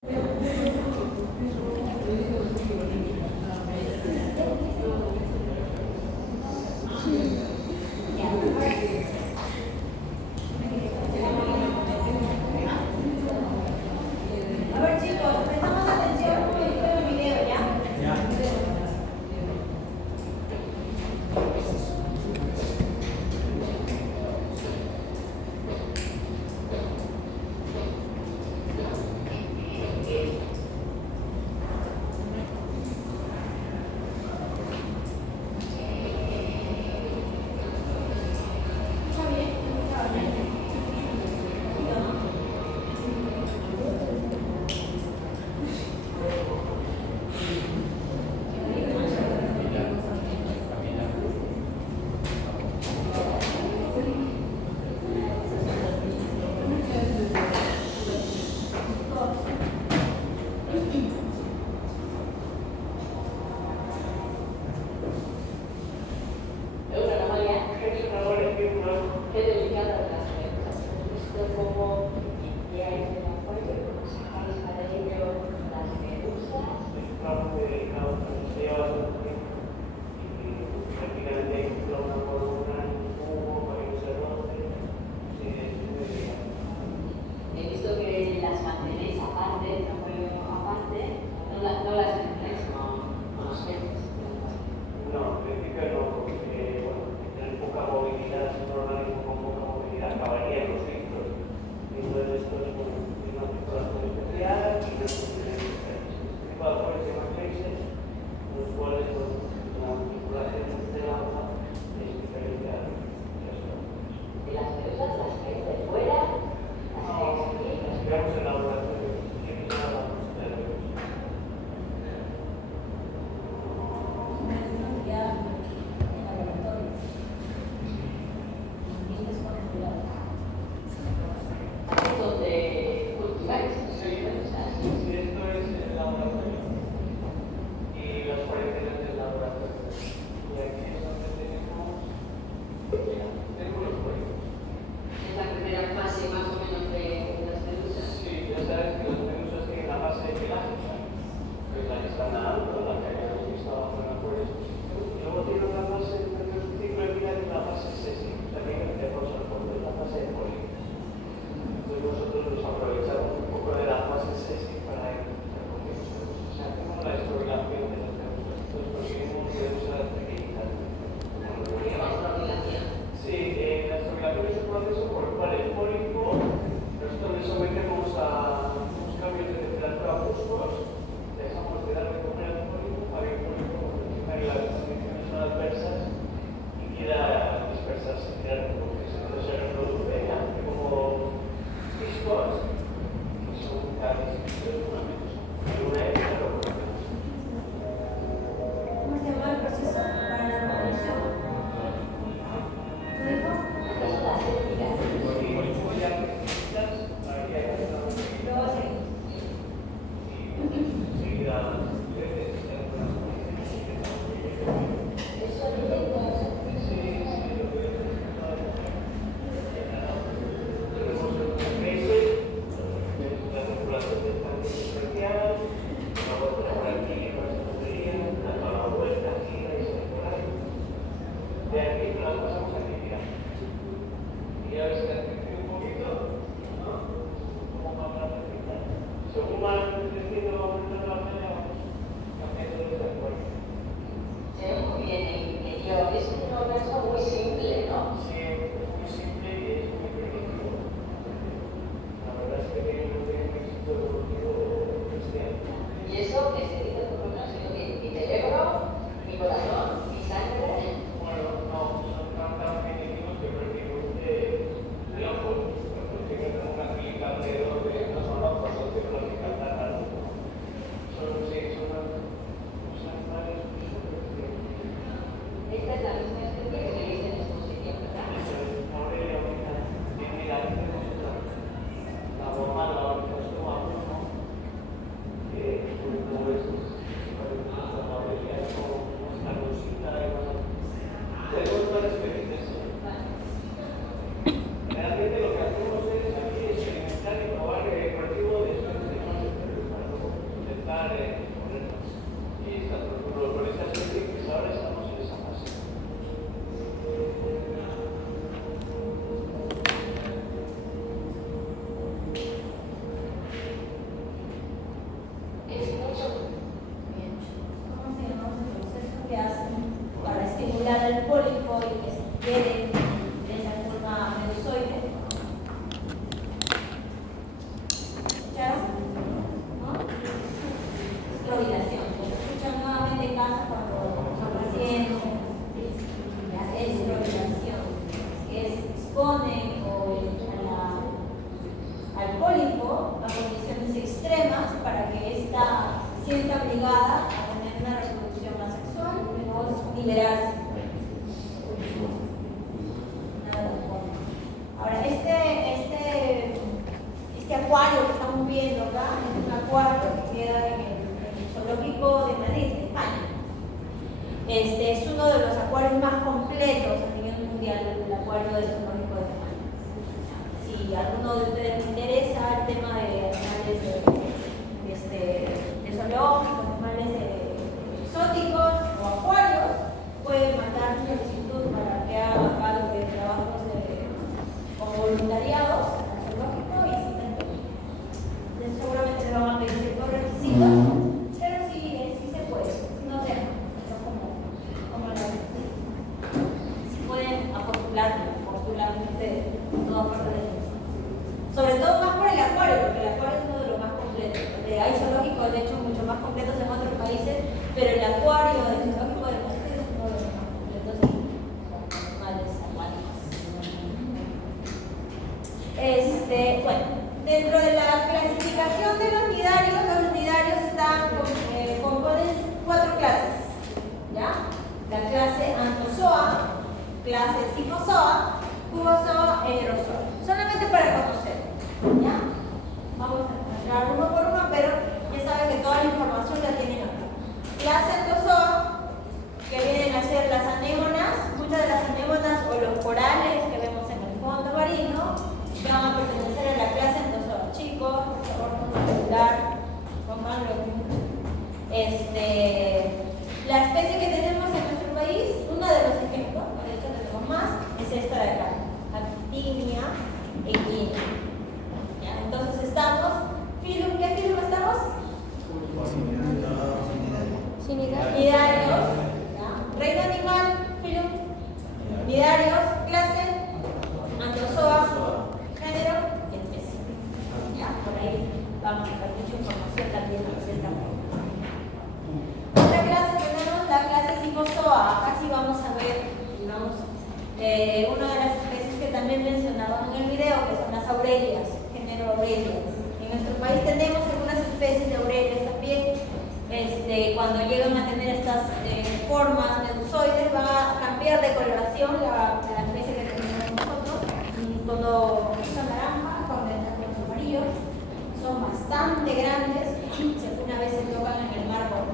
A ver, chicos, prestamos atención como dijo en el video, ¿ya? esforilación. Se escucha nuevamente en casa cuando son pacientes. La esforilación, que expone al pólipo a condiciones extremas para que ésta sienta obligada a tener una reproducción asexual o liberarse. Ahora, este acuario que estamos viendo acá es un acuario que queda en el Zoológico de Madrid, de España. Es uno de los acuarios más completos a nivel mundial, el acuario del Zoológico de España. Si a alguno de ustedes les interesa el tema de animales de zoológicos, animales exóticos o acuarios, pueden mandar su solicitud para que haga cargo de trabajos como voluntariados al zoológico y seguramente le van a pedir ciertos requisitos, pero sí se puede, no sé, como si pueden postular ustedes todas partes de eso. Sobre todo más por el acuario, porque el acuario es uno de los más completos. Hay zoológicos, de hecho, mucho más completos en otros países, pero el acuario del zoológico de Madrid es uno de los más completos de animales acuáticos. Bueno, dentro de la clasificación de los nidarios componen 4 clases, ¿ya? La clase Anthozoa, clase Scyphozoa, Cubozoa, Heterozoa. Solamente para conocer, ¿ya? Vamos a entrar uno por uno, pero ya saben que toda la información la tienen acá. Clase Anthozoa, que vienen a ser las anémonas, muchas de las anémonas o los corales que vemos en el fondo marino van a pertenecer a la clase Anthozoa. Chicos, por favor, no celular, pónganlo. La especie que tenemos en nuestro país, uno de los ejemplos, de hecho tenemos más, es esta de acá, Actinia equina. Entonces estamos, ¿qué filum estamos? Nidarios. Reino animal, filum. Nidarios, clase, Anthozoa, género, especie. Por ahí vamos a ver mucha información también de esta forma. Otra clase tenemos la clase Scyphozoa. Acá sí vamos a ver, una de las especies que también mencionaban en el video, que son las aurelias, género Aurelias. En nuestro país tenemos algunas especies de aurelias también. Cuando llegan a tener estas formas medusoides, va a cambiar de coloración la especie que tenemos nosotros, un tono naranja con tentáculos amarillos. Son bastante grandes, una vez se tocan en el mar con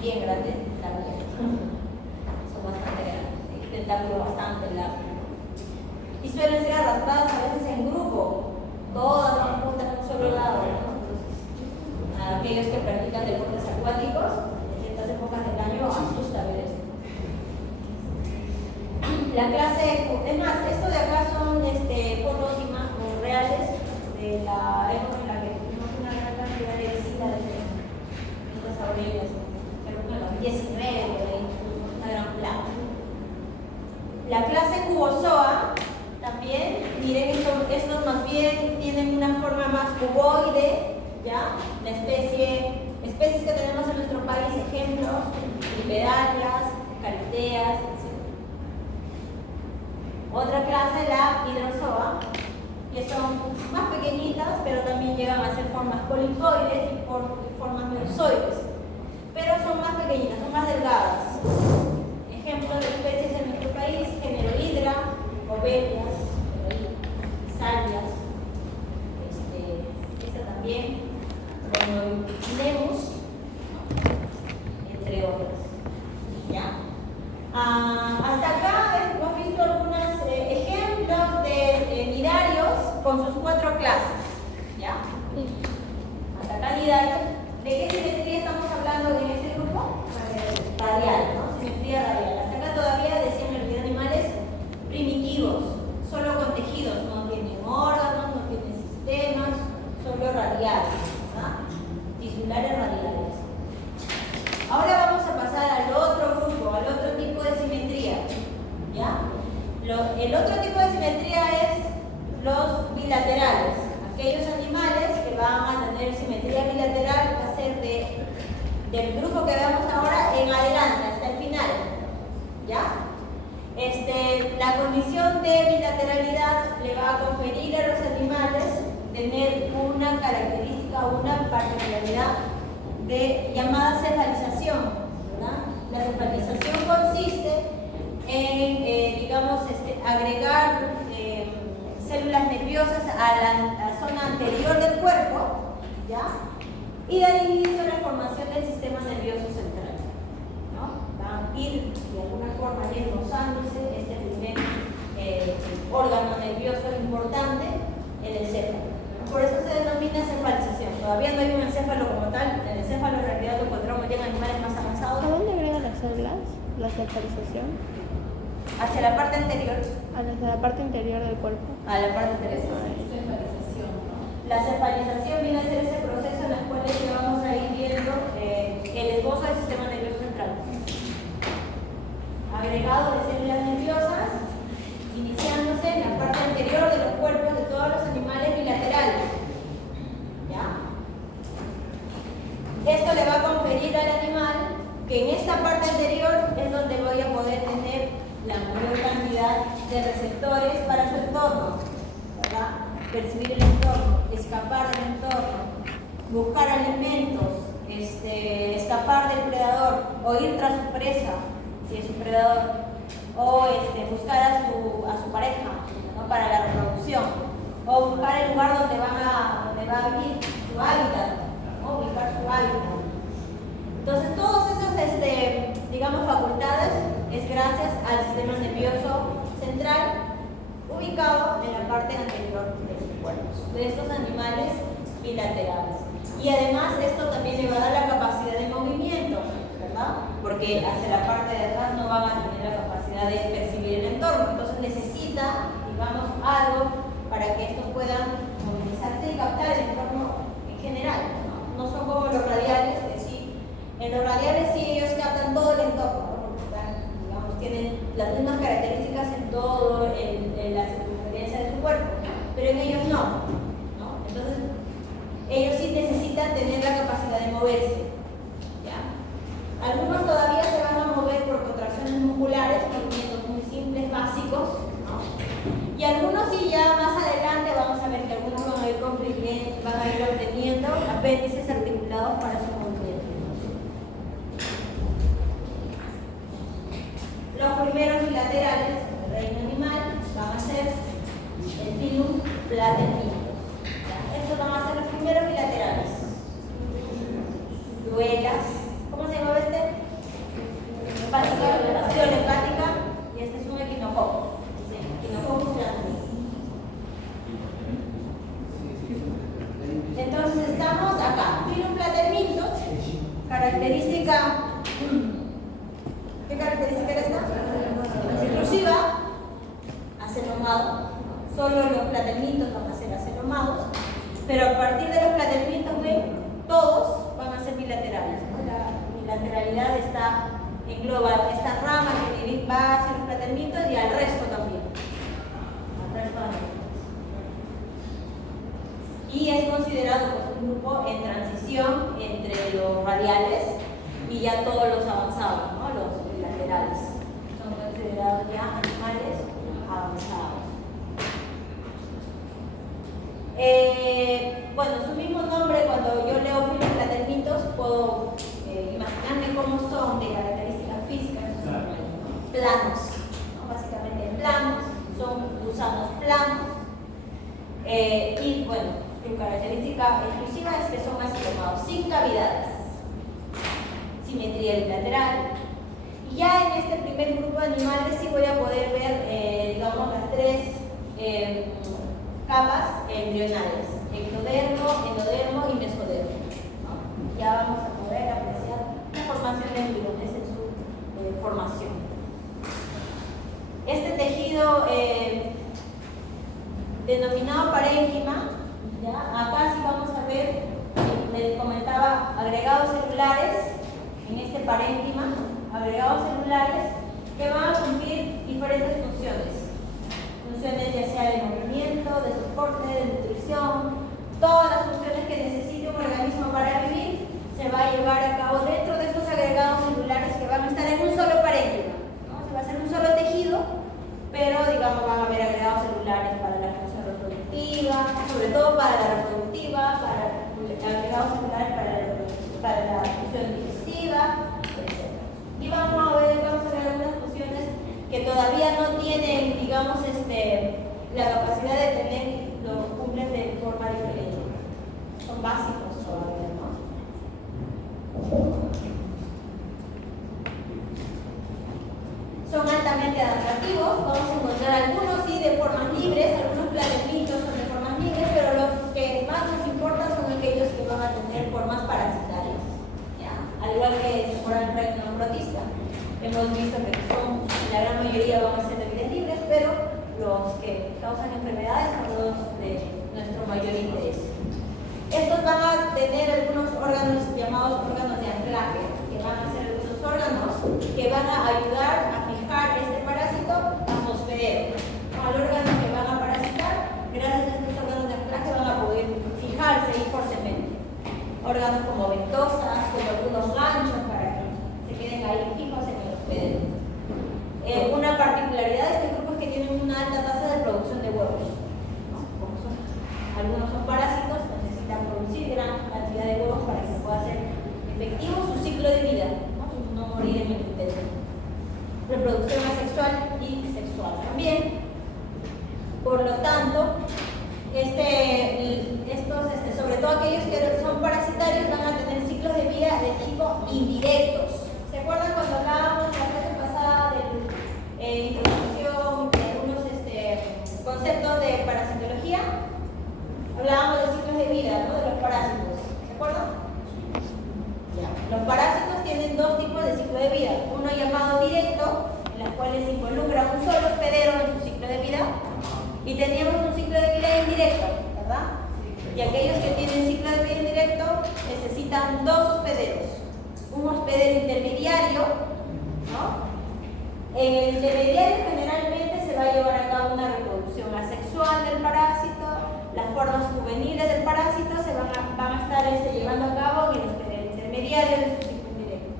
bien grandes, son bastante grandes, tentáculos bastante largos. Y suelen ser arrastradas a veces en grupo, todas van juntas en un solo lado, ¿no? A aquellos que practican deportes acuáticos, en ciertas épocas del año asusta ver esto. La clase, es más, esto de acá son fotos reales de la época en la que tuvimos una gran cantidad de visitas de estas aurelias, creo que en los 19, por ahí, una gran plaga. La clase Cubozoa también, miren, estos más bien tienen una forma más cuboide, ¿ya? La especies que tenemos en nuestro país, ejemplos, Lipedalias, Caristeas, etc. Otra clase, la Hydrozoa, que son más pequeñitas, pero también llegan a ser formas colicoides y formas medusoides. Pero son más pequeñitas, son más delgadas. Ejemplos de especies en nuestro país, género Hydra, Ovelias, Salias, esta también, Nemus, entre otras. ¿Ya? Hasta acá hemos visto algunos ejemplos de nidarios con sus 4 clases. ¿Ya? Hasta acá nidarios. ¿De qué simetría estamos hablando en este grupo? Radial, ¿no? Simetría radial. Hasta acá todavía decían en realidad animales primitivos, solo con tejidos, no tienen órganos, no tienen sistemas, solo radiales, ¿verdad? Tisulares radiales. Ahora vamos a pasar al otro grupo, al otro tipo de simetría, ¿ya? El otro tipo de simetría es los bilaterales. Aquellos animales que van a tener simetría bilateral va a ser de del grupo que veamos ahora en adelante, hasta el final. ¿Ya? La condición de bilateralidad le va a conferir a los animales tener una característica, una particularidad llamada cefalización, ¿verdad? La cefalización consiste en, digamos, agregar células nerviosas a la zona anterior del cuerpo, ¿ya? Y dar inicio a la formación del sistema nervioso central, ¿no? Va a ir de alguna forma esbozándose este primer órgano nervioso importante en el céfalo. Por eso se denomina cefalización. Todavía no hay un encéfalo como tal. El encéfalo en realidad lo encontramos ya en animales más avanzados. ¿A dónde agregan las células? La cefalización. Hacia la parte anterior. Hacia la parte interior del cuerpo. A la parte anterior. La cefalización viene a ser ese proceso en el cual vamos a ir viendo el esbozo del sistema nervioso central. Agregado de células nerviosas, iniciándose en la parte anterior de los cuerpos de todos los animales bilaterales. ¿Ya? Esto le va a conferir al animal que en esta parte anterior es donde voy a poder tener la mayor cantidad de receptores para su entorno, ¿verdad? Percibir el entorno, escapar del entorno, buscar alimentos, escapar del predador o ir tras su presa, si es un predador, o buscar a su pareja, ¿no? Para la reproducción, o buscar el lugar donde va a vivir, su hábitat, ¿no? Ubicar su hábitat. Entonces, todas esas, digamos, facultades es gracias al sistema nervioso central ubicado en la parte anterior de sus cuerpos, de estos animales bilaterales. Y además esto también le va a dar la capacidad de movimiento, ¿verdad? Porque hacia la parte de atrás no van a tener la capacidad de percibir el entorno, entonces necesita, digamos, algo para que estos puedan movilizarse y captar el entorno en general, ¿no? No son como los radiales, que sí, en los radiales sí ellos captan todo el entorno, ¿no? Porque están, digamos, tienen las mismas características en todo la circunferencia de su cuerpo, pero en ellos no, ¿no? Entonces ellos sí necesitan tener la capacidad de moverse, ¿ya? Algunos todavía se van a mover por contracciones musculares, movimientos muy simples, básicos, ¿no? Y algunos sí, ya más adelante vamos a ver que algunos van a ir obteniendo apéndices articulados para su movimiento. Los primeros bilaterales del reino animal van a ser el filum Platyhelminthus. Estos van a ser los primeros bilaterales. Duelas. ¿Cómo se llama este? Acción hepática. Y este es un equinococcus. Equinococcus grandis. Entonces estamos acá. Filum Platyhelminthus. Característica. ¿Qué característica era esta? Exclusiva. Acenomado. Solo los platyhelminthus van a ser acelomados. Pero a partir de los platyhelminthus, ven, todos van a ser bilaterales, ¿no? La bilateralidad engloba esta rama que va hacia los platyhelminthus y al resto también. Al resto también. Y es considerado pues, un grupo en transición entre los radiales y ya todos los avanzados, ¿no? Los bilaterales. Son considerados ya animales avanzados. Bueno, su mismo nombre, cuando yo leo Filum Platyhelminthus, puedo imaginarme cómo son de características físicas, planos, ¿no? Básicamente planos, son gusanos planos, y bueno, su característica exclusiva es que son acelomados, sin cavidades, simetría bilateral. Y ya en este primer grupo de animales sí voy a poder ver, digamos, las tres capas embrionales, ectodermo, endodermo y mesodermo, ¿no? Ya vamos a poder apreciar la formación de embriones en su formación. Este tejido denominado parénquima, ¿ya? Acá sí vamos a ver, les comentaba, agregados celulares en este parénquima, agregados celulares que van a cumplir diferentes funciones. Funciones ya sea de movimiento, de soporte, de nutrición, todas las funciones que necesite un organismo para vivir se va a llevar a cabo dentro digamos, la capacidad de tener, lo cumplen de forma diferente. Son básicos todavía, ¿no? Son altamente adaptativos, vamos a encontrar algunos sí de formas libres, algunos planetitos son de formas libres, pero los que más nos importan son aquellos que van a tener formas parasitarias, ¿ya? Al igual que por el reino protista. Hemos visto que son, la gran mayoría van a ser de vida libres, pero los que causan enfermedades son los de nuestro mayor interés. Estos van a tener algunos órganos llamados órganos de anclaje, que van a ser algunos órganos que van a ayudar a fijar este parásito a su hospedero. Al órgano que van a parasitar, gracias a estos órganos de anclaje van a poder fijarse ahí fuertemente. Órganos como ventosas, como algunos ganchos para que se queden ahí fijos en el hospedero. Una particularidad de este grupo es que tienen una alta tasa de producción de huevos, ¿no? Algunos son parásitos, necesitan producir gran cantidad de huevos para que se pueda hacer efectivo su ciclo de vida, no morir en el intento. Reproducción asexual y sexual también. Por lo tanto, sobre todo aquellos que son parasitarios van a tener ciclos de vida de tipo indirectos. ¿Se acuerdan cuando hablábamos la clase pasada de introducción de algunos conceptos de parasitología? Hablábamos de ciclos de vida, ¿no? De los parásitos. ¿Se acuerdan? Ya. Los parásitos tienen dos tipos de ciclo de vida. Uno llamado directo, en los cuales se involucra un solo hospedero en su ciclo de vida. Y teníamos un ciclo de vida indirecto, ¿verdad? Y aquellos que tienen ciclo de vida indirecto necesitan dos hospederos. Un hospedero intermediario, ¿no? En el intermediario generalmente se va a llevar a cabo una reproducción asexual del parásito, las formas juveniles del parásito van a estar llevando a cabo en el hospedero intermediario de su ciclo indirecto.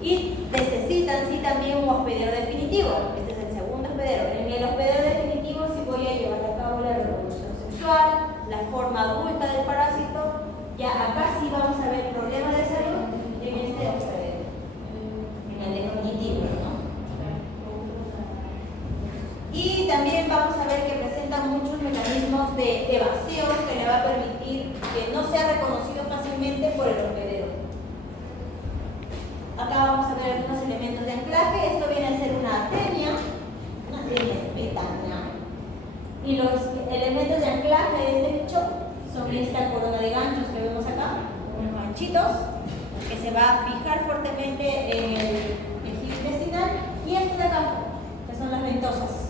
Y necesitan sí también un hospedero definitivo, este es el segundo hospedero. En el hospedero definitivo sí voy a llevar a cabo la reproducción sexual, la forma adulta del parásito. Ya acá sí vamos a ver problemas de salud en este hospedero, en el definitivo, ¿no? Y también vamos a ver que presenta muchos mecanismos de evasión que le va a permitir que no sea reconocido fácilmente por el hospedero. Acá vamos a ver algunos elementos de anclaje. Esto viene a ser una tenia espontánea. Y los elementos de anclaje de este bicho son esta corona de ganchos que vemos acá, unos ganchitos que se va a fijar fuertemente en el tejido intestinal, y esto de acá, que son las ventosas.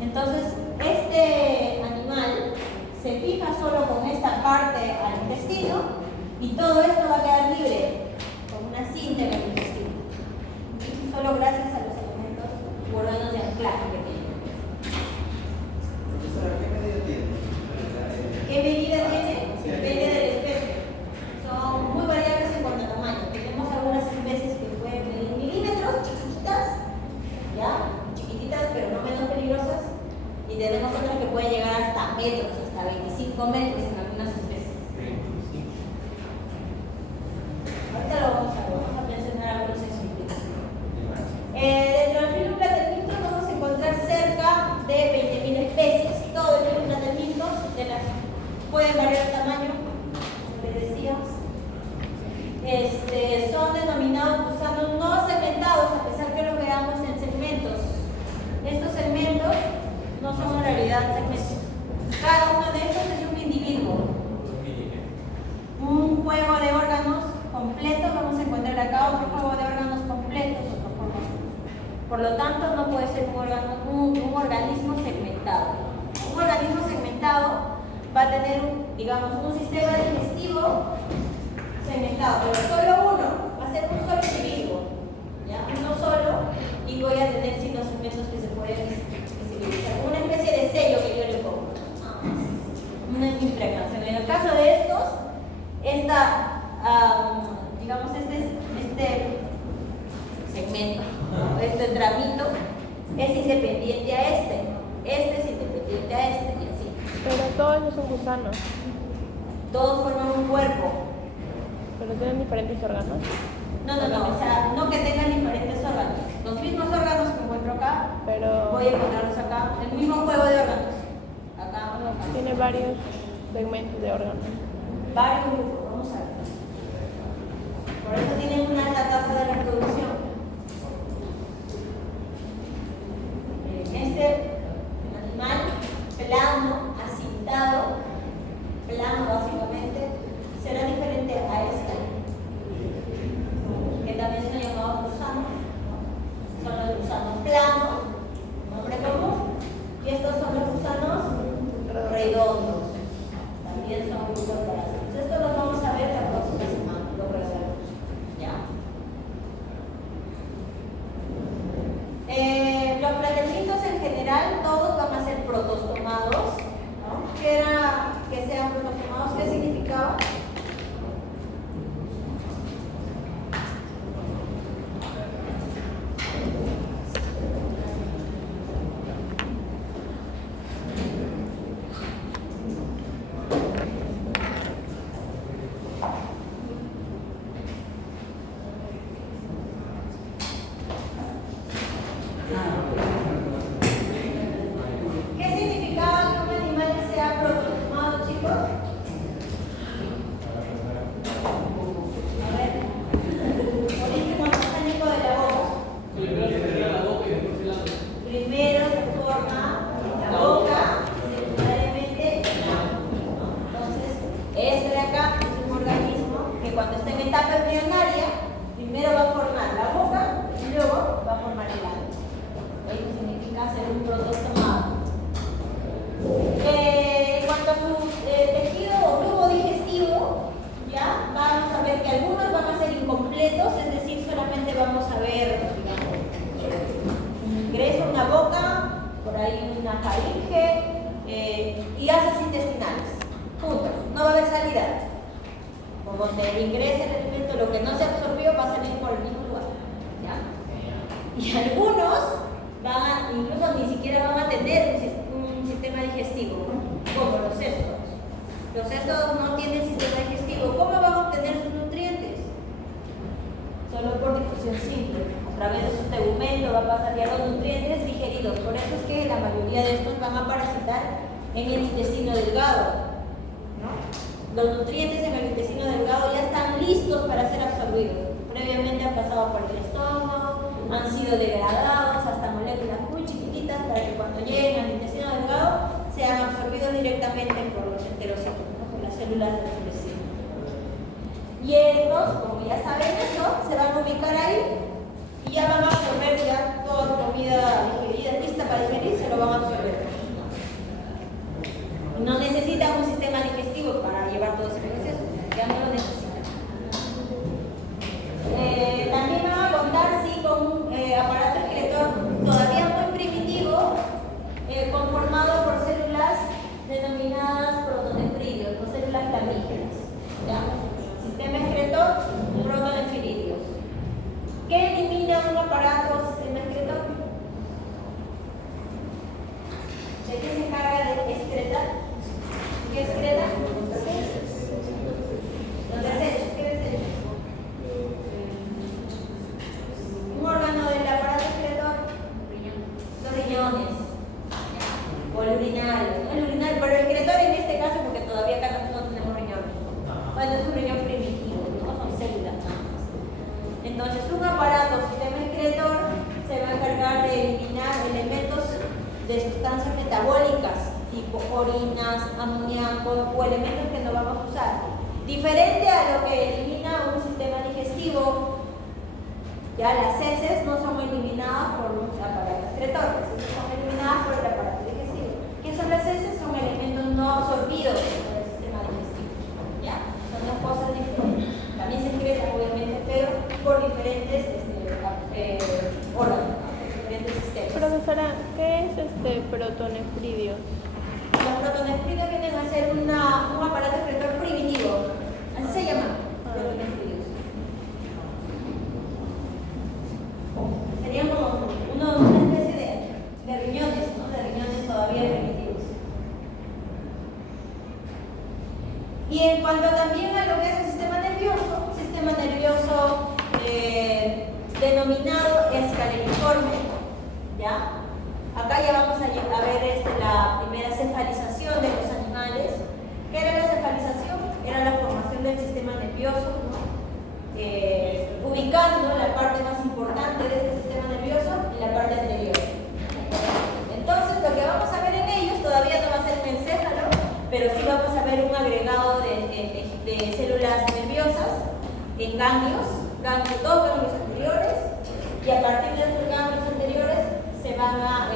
Entonces, este animal se fija solo con esta parte al intestino y todo esto va a quedar libre, con una cinta en el intestino. Solo gracias a los elementos u órganos de anclaje que tiene. Profesora, ¿qué medida tiene? ¿Qué medida tiene? Depende de la especie. Son muy variables en cuanto a tamaño. Tenemos algunas especies que pueden medir milímetros, chiquititas, ¿ya? Chiquititas, pero no menos peligrosas. Y tenemos otras que pueden llegar hasta metros, hasta 25 metros en algunas especies. Ahorita lo vamos a mencionar algunos ejemplos. Dentro del filo Platyhelminthus vamos a encontrar cerca de 20.000 especies. Todo el filo Platyhelminthus pueden variar el tamaño, como les decíamos. Son denominados gusanos no segmentados, a pesar que los veamos en segmentos. Estos segmentos no son en realidad segmentos. Cada uno de estos es un individuo. Un juego de órganos completos, vamos a encontrar acá otro juego de órganos completos, otro juego. Por lo tanto, no puede ser un organismo segmentado. Un organismo segmentado va a tener un sistema digestivo segmentado, pero solo uno, va a ser un solo individuo, ¿ya? Uno solo, y voy a tener sí los segmentos que se pueden visibilizar. Una especie de sello que yo le pongo, una impregnación. En el caso de estos, este segmento, este tramito, es independiente a este es independiente a este, y así. Pero todos no son gusanos, Todos forman un cuerpo. pero tienen diferentes órganos. No, o sea, no que tengan diferentes órganos. Los mismos órganos que encuentro acá, Pero voy a encontrarlos acá, el mismo juego de órganos. Acá, acá. tiene varios segmentos de órganos. Varios grupos, vamos a ver. Por eso tienen una alta tasa de reproducción. Este animal plano, acintado, plano básicamente, será diferente a este, que también son llamados gusanos, ¿no? Son los gusanos planos, nombre común, y estos son los gusanos redondos, también son grupos parásitos. Esto lo vamos a ver la próxima semana, lo resolvemos, ¿ya? Los platanitos en general, todos van a ser protostomados, ¿no? ¿Qué era que sean protostomados? ¿Qué significaba? ¿Qué significaba que un animal sea prototomado, chicos? A ver, origen orgánico de la boca. Primero se forma la boca, secundariamente el ano, ¿no? Entonces, este de acá es un organismo que cuando está en etapa embrionaria, primero va a formar la boca y luego va a formar el ano. Eso significa ser un prototomado. En cuanto a su tejido o tubo digestivo, ya vamos a ver que algunos van a ser incompletos, es decir, solamente vamos a ver, digamos, ingreso una boca, por ahí una faringe y haces intestinales. Punto. No va a haber salida. Por donde ingresa el alimento, lo que no se absorbió va a salir por el mismo lugar. ¿Ya? Y algunos incluso ni siquiera van a tener un sistema digestivo, como los cestos. Los cestos no tienen sistema digestivo. ¿Cómo van a obtener sus nutrientes? Solo por difusión simple. A través de su tegumento va a pasar ya los nutrientes digeridos. Por eso es que la mayoría de estos van a parasitar en el intestino delgado, ¿no? Los nutrientes en el intestino delgado ya están listos para ser absorbidos. Previamente han pasado por el estómago, han sido degradados hasta moléculas muy chiquititas para que cuando lleguen al intestino delgado sean absorbidos directamente por los enterocitos, ¿no? Por las células del intestino. Y estos, como ya saben eso, se van a ubicar ahí y ya van a absorber ya toda la comida digerida, lista para digerir, se lo van a absorber. No necesitan un sistema digestivo para llevar todo ese proceso, ya no lo necesitan. También van a contar, sí, con un aparato excretor todavía muy primitivo, conformado por células denominadas protonefridios o células flamígeras. ¿Ya? Sistema excretor, protonefridios. ¿Qué elimina un aparato o sistema excretor? ¿De qué se encarga de excretar? ¿Qué excreta? Los desechos. ¿Qué desechos? Un órgano del aparato excretor. Los riñones. O el urinario. El urinario, pero el excretor en este caso, porque todavía acá no tenemos riñones. Bueno, es un riñón primitivo, ¿no? Son células nada más. Entonces, un aparato o sistema excretor se va a encargar de eliminar elementos de sustancias metabólicas, tipo orinas, amoníaco o elementos que no vamos a usar. Diferente a lo que elimina un sistema digestivo, ya las heces no son eliminadas por un aparato excretor, las heces son eliminadas por el aparato digestivo. ¿Qué son las heces? Son elementos no absorbidos por el sistema digestivo. ¿Ya? Son dos cosas diferentes. También se excretan, obviamente, pero por diferentes órganos, diferentes sistemas. Profesora, ¿qué es protonefridio? Los protonefridios vienen a ser un aparato excretor primitivo, así se llama, protonefridios. Serían como una especie de riñones, ¿no? De riñones todavía primitivos. Y en cuanto también a lo que es el sistema nervioso denominado escaleriforme, ¿ya? nervioso, ¿no? Ubicando la parte más importante de este sistema nervioso en la parte anterior. Entonces, lo que vamos a ver en ellos todavía no va a ser un encéfalo, pero sí vamos a ver un agregado de células nerviosas en ganglios, dos ganglios anteriores, y a partir de estos ganglios anteriores se van a,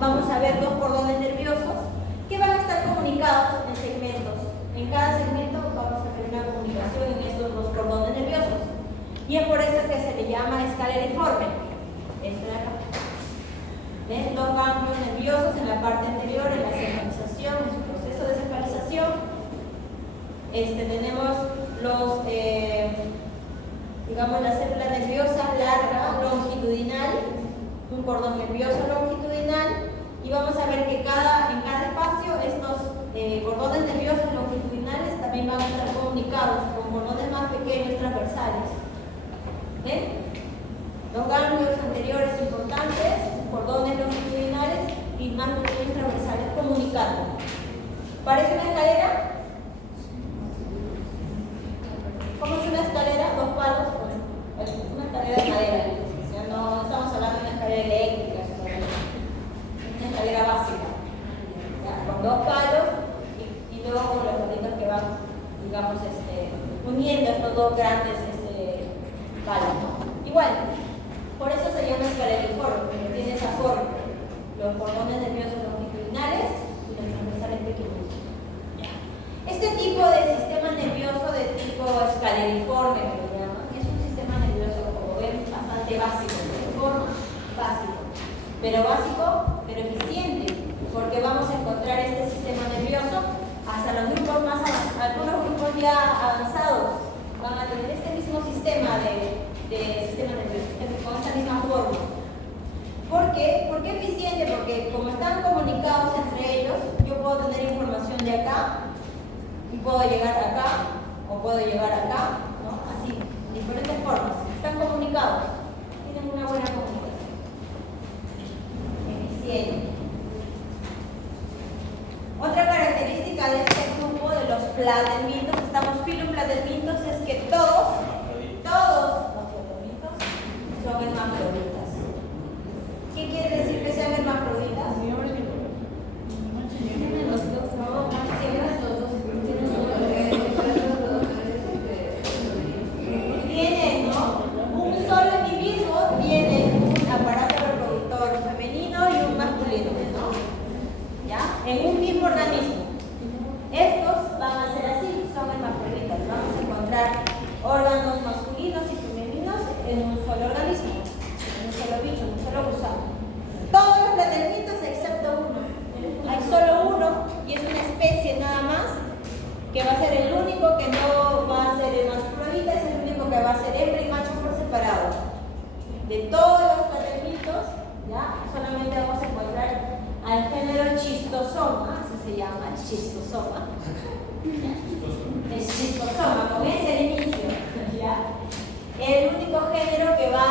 vamos a ver dos cordones nerviosos que van a estar comunicados en segmentos. En cada segmento vamos a ver una comunicación en estos dos cordones nerviosos. Y es por eso que se le llama escaleriforme. Esto de acá. ¿Ven? Dos ganglios nerviosos en la parte anterior, en la cefalización, en su proceso de cefalización. Tenemos los, la célula nerviosa larga, longitudinal, un cordón nervioso longitudinal, y vamos a ver que en cada espacio estos cordones nerviosos longitudinales también van a estar comunicados con cordones más pequeños transversales. ¿Ven? Los ganglios anteriores importantes, cordones longitudinales y más pequeños transversales comunicando. ¿Parece una escalera? ¿Cómo es una escalera? Dos palos. Pues, es una escalera de madera. O sea, no estamos hablando de una escalera eléctrica, es una escalera básica. ¿Ya? Con dos palos y luego con los palitos que van, digamos, uniendo estos dos grandes palos, ¿no? Igual, por eso se llama escaleriforme, porque tiene esa forma. Los cordones nerviosos longitudinales y los transversales pequeños. Este tipo de sistema nervioso de tipo escaleriforme, que lo llaman, es un sistema nervioso, como ven, bastante básico, de forma básico, pero eficiente, porque vamos a encontrar este sistema nervioso hasta los grupos más avanzados. Algunos grupos ya avanzados van a tener este mismo sistema de sistema nervioso, con esta misma forma. ¿Por qué? ¿Por qué eficiente? Porque como están comunicados entre ellos, yo puedo tener información de acá y puedo llegar acá o puedo llegar acá, ¿no? Así, de diferentes formas. Están comunicados, tienen una buena comunicación. Eficiente. Otra característica de este grupo de los pladelmintos, estamos filopladelmintos, es que todos los pladelmintos son hermafroditas. ¿Qué quiere decir que sean hermafroditas? Tienen, ¿no? Un solo individuo tiene un aparato reproductor femenino y un masculino, ¿no? ¿Ya? En un mismo organismo. Estos van a ser así, son hermafroditas. Vamos a encontrar órganos masculinos y femeninos en un solo organismo, en un solo bicho, en un solo gusano. Todos los pladelmintos excepto uno. Hay solo uno y es una especie nada más que va a ser el único que no va a ser hermafrodita, es el único que va a ser hembra y macho por separado. De todos los pladelmintos, ¿ya? Solamente vamos a encontrar al género Schistosoma, así se llama, el Schistosoma. El Schistosoma, con ese el inicio, ¿ya? El único género que va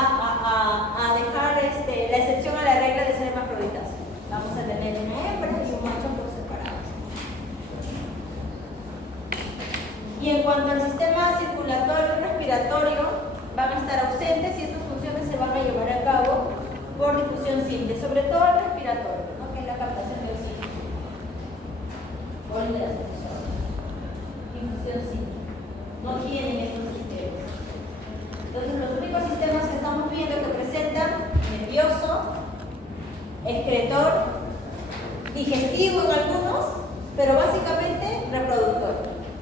a dejar la excepción a la regla de ser hermafroditas. Vamos a tener una hembra y un macho por separado. Y en cuanto al sistema circulatorio y respiratorio, van a estar ausentes y estas funciones se van a llevar a cabo por difusión simple, sobre todo el respiratorio, ¿no? Que es la captación de oxígeno. Volumen de las personas. Difusión simple. No tienen estos sistemas. Entonces, los únicos sistemas que estamos viendo que presentan nervioso, excretor, digestivo en algunos, pero básicamente reproductor,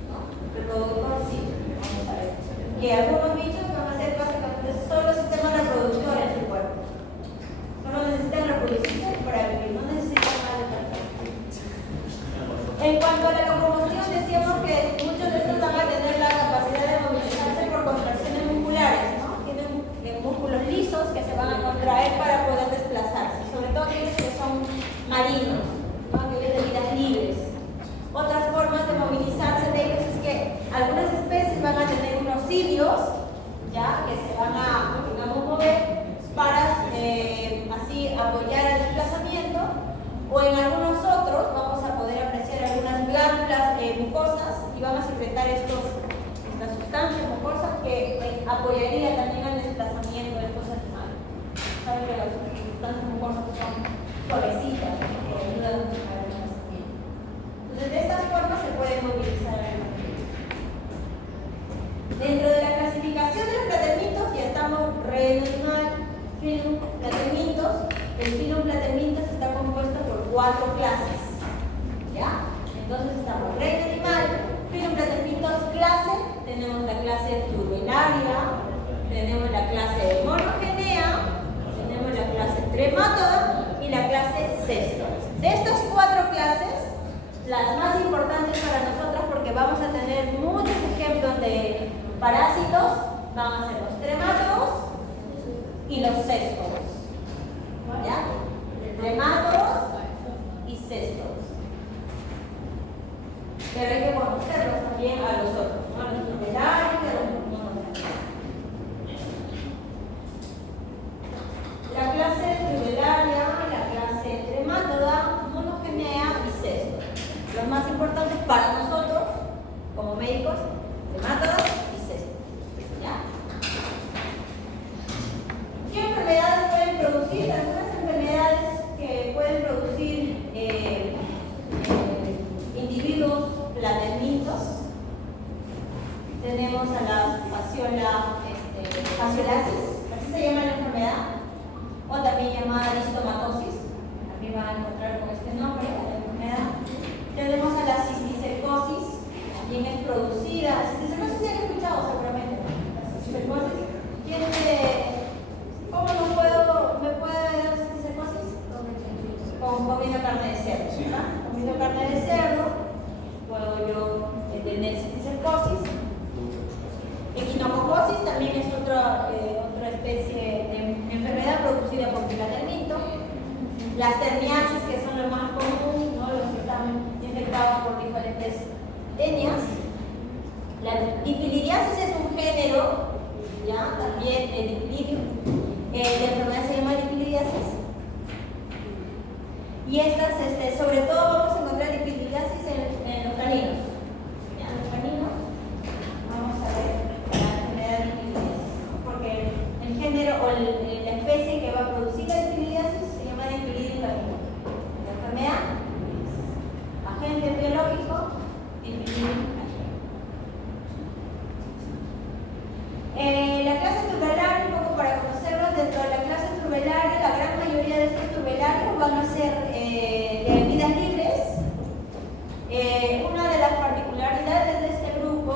¿no? Reproductor simple. Vamos a ver. Que algunos bichos van a ser básicamente solo sistemas reproductores en su cuerpo. Solo necesitan reproducirse para vivir, no necesitan más de perfecto. En cuanto a la locomoción, decíamos que muchos de estos van a tener la capacidad de movilizarse por contracciones musculares, ¿no? Tienen músculos lisos que se van a contraer para poder desplazarse, sobre todo aquellos que son marinos, ¿no? Aquellos de vidas libres. Otras formas de movilizarse de ellos es que algunas especies van a tener unos cilios, ¿ya? Que se van a, digamos, mover para así apoyar el desplazamiento, o en algunos otros vamos a poder apreciar algunas glándulas mucosas y van a secretar estas sustancias apoyaría también al desplazamiento de estos animales. Saben que las sustancias mucosas son suavecitas, ¿no? Que ayudan al desplazamiento. Entonces, de estas formas se puede movilizar el animal. Dentro de la clasificación de los platermintos, ya estamos reino animal, filum, platermintos. El filum platermintos está compuesto por 4 clases. ¿Ya? Entonces estamos reino animal, filum platermintos, clase. Tenemos la clase turbellaria, tenemos la clase monogenea, tenemos la clase tremátoda y la clase cesto. De estas 4 clases, las más importantes para nosotros, porque vamos a tener muchos ejemplos de parásitos, van a ser los tremátodos y los cestos. ¿Ya? Tremátodos y cestos. Pero hay que conocerlos también a los otros, ¿no? A los tutelarios y a los monogenarios. La clase tubularia, la clase tremátoda, monogenea y cesto. Los más importantes para nosotros, como médicos, tremátodos y cesto. ¿Ya? ¿Qué enfermedades pueden producir? Algunas enfermedades que pueden producir individuos platermintos. Tenemos a la fasciolasis, así se llama la enfermedad, o también llamada listomatosis. Aquí van a encontrar con este nombre la enfermedad. Tenemos a la cisticercosis, también es producida. Cisticercosis se han escuchado seguramente, ¿no? La cisticercosis. ¿Cómo me puede dar cisticercosis? Comiendo carne de cerdo, ¿verdad? Comiendo carne de cerdo, puedo yo tener cisticercosis. Equinococosis también es otra especie de enfermedad producida por platerminto. Las termiasis, que son lo más común, ¿no? Los que están infectados por diferentes tenias. La difiliriasis es un género, ¿ya? También el difilirio. La enfermedad se llama difiliriasis. Y estas, sobre todo, vamos a encontrar difiliriasis en los caninos. ¿Ya? En los caninos vamos a ver la enfermedad de difiliriasis, ¿no? Porque el género o la especie que va a producir la difiliriasis se llama difilirio canino. La enfermedad, agente biológico, difilirio canino. La clase turbelaria, un poco para conocerlos, dentro de la clase turbelaria, la gran mayoría de estos turbelarios van a ser de vidas libres. Una de las particularidades de este grupo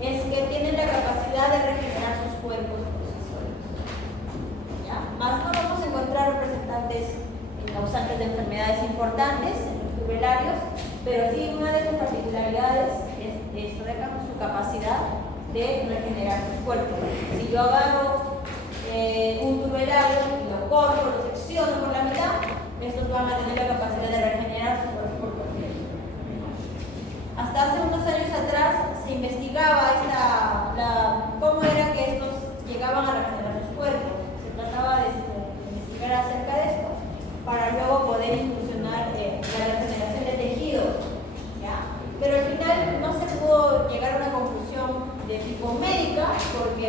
es que tienen la capacidad de regenerar sus cuerpos por sí solos. ¿Ya? Más no vamos a encontrar representantes causantes de enfermedades importantes en los turbelarios, pero sí una de sus particularidades es esto, su capacidad de regenerar sus cuerpos. Si yo agarro un turbelario y lo corto, lo secciono por la mitad, estos van a tener la capacidad de regenerar su cuerpo por completo. Hasta hace unos años atrás se investigaba cómo era que estos llegaban a regenerar sus cuerpos. Se trataba de investigar acerca de esto para luego poder incursionar la regeneración de tejidos. ¿Ya? Pero al final no se pudo llegar a una conclusión de tipo médica porque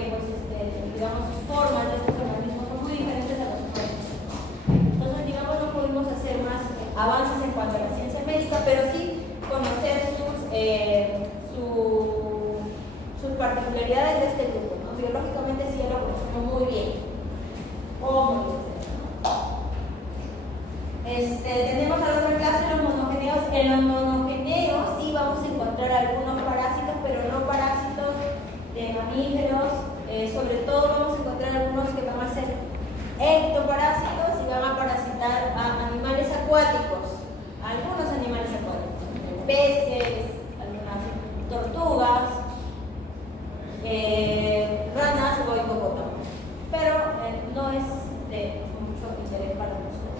digamos, sus formas de estos organismos son muy diferentes a los nuestros. Entonces, digamos, no pudimos hacer más avances en cuanto a la ciencia médica, pero sí conocer sus particularidades de este grupo, ¿no? Biológicamente sí lo conocemos muy bien. Tenemos a la otra clase, los monogeneos. En los monogeneos sí vamos a encontrar algunos parásitos, pero no parásitos de mamíferos. Sobre todo vamos a encontrar algunos que van a ser ectoparásitos y van a parasitar a animales acuáticos, algunos animales acuáticos, peces, algunas tortugas, ranas o hipopótamos, pero no es de mucho interés para nosotros.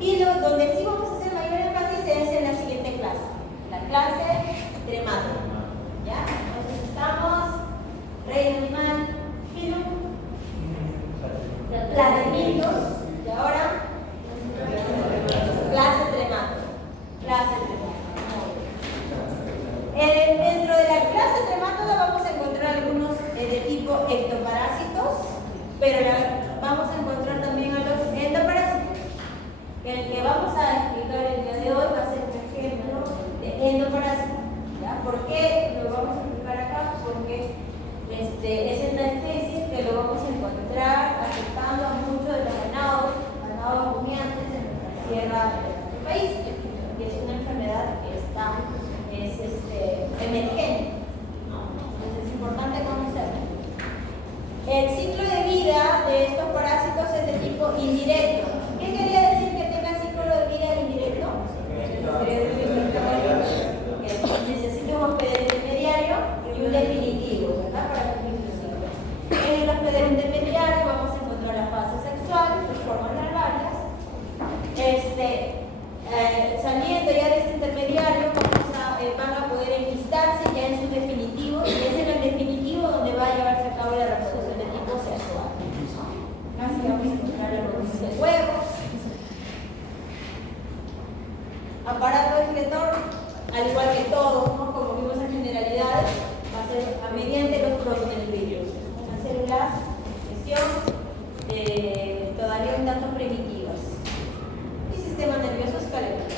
Y donde sí vamos a hacer mayor énfasis es en la siguiente clase, la clase tremátoda. ¿Ya? Entonces estamos, reino animal, filum, platermintos, y ahora clase tremátoda. Dentro de la clase clase tremátoda vamos a encontrar algunos de tipo ectoparásitos, pero vamos a encontrar también a los endoparásitos. El que vamos a explicar el día de hoy va a ser un ejemplo de endoparásito. ¿Ya? ¿Por qué lo vamos a explicar acá? Porque es una especie que lo vamos a encontrar afectando a muchos de los ganados rumiantes en nuestra sierra de nuestro país, que es una enfermedad que es emergente, ¿no? Entonces es importante conocerlo. El ciclo de vida de estos parásitos es de tipo indirecto. ¿Qué quería decir que tenga ciclo de vida indirecto? Que necesita un hospedero intermediario y un definitivo, ¿verdad? Para cumplir su ciclo. En el hospedero intermediario vamos a encontrar la fase sexual, sus formas larvarias. Saliendo ya de este intermediario, van a poder enquistarse ya en su definitivo, y es en el definitivo donde va a llevarse a cabo la reproducción de tipo sexual. Así vamos a encontrar la reproducción de huevos. Aparato excretor, al igual que todos, ¿no? Como vimos en generalidades, va a ser mediante los protonefridios, unas células de gestión todavía un tanto primitivas. Y sistema nervioso esquelético,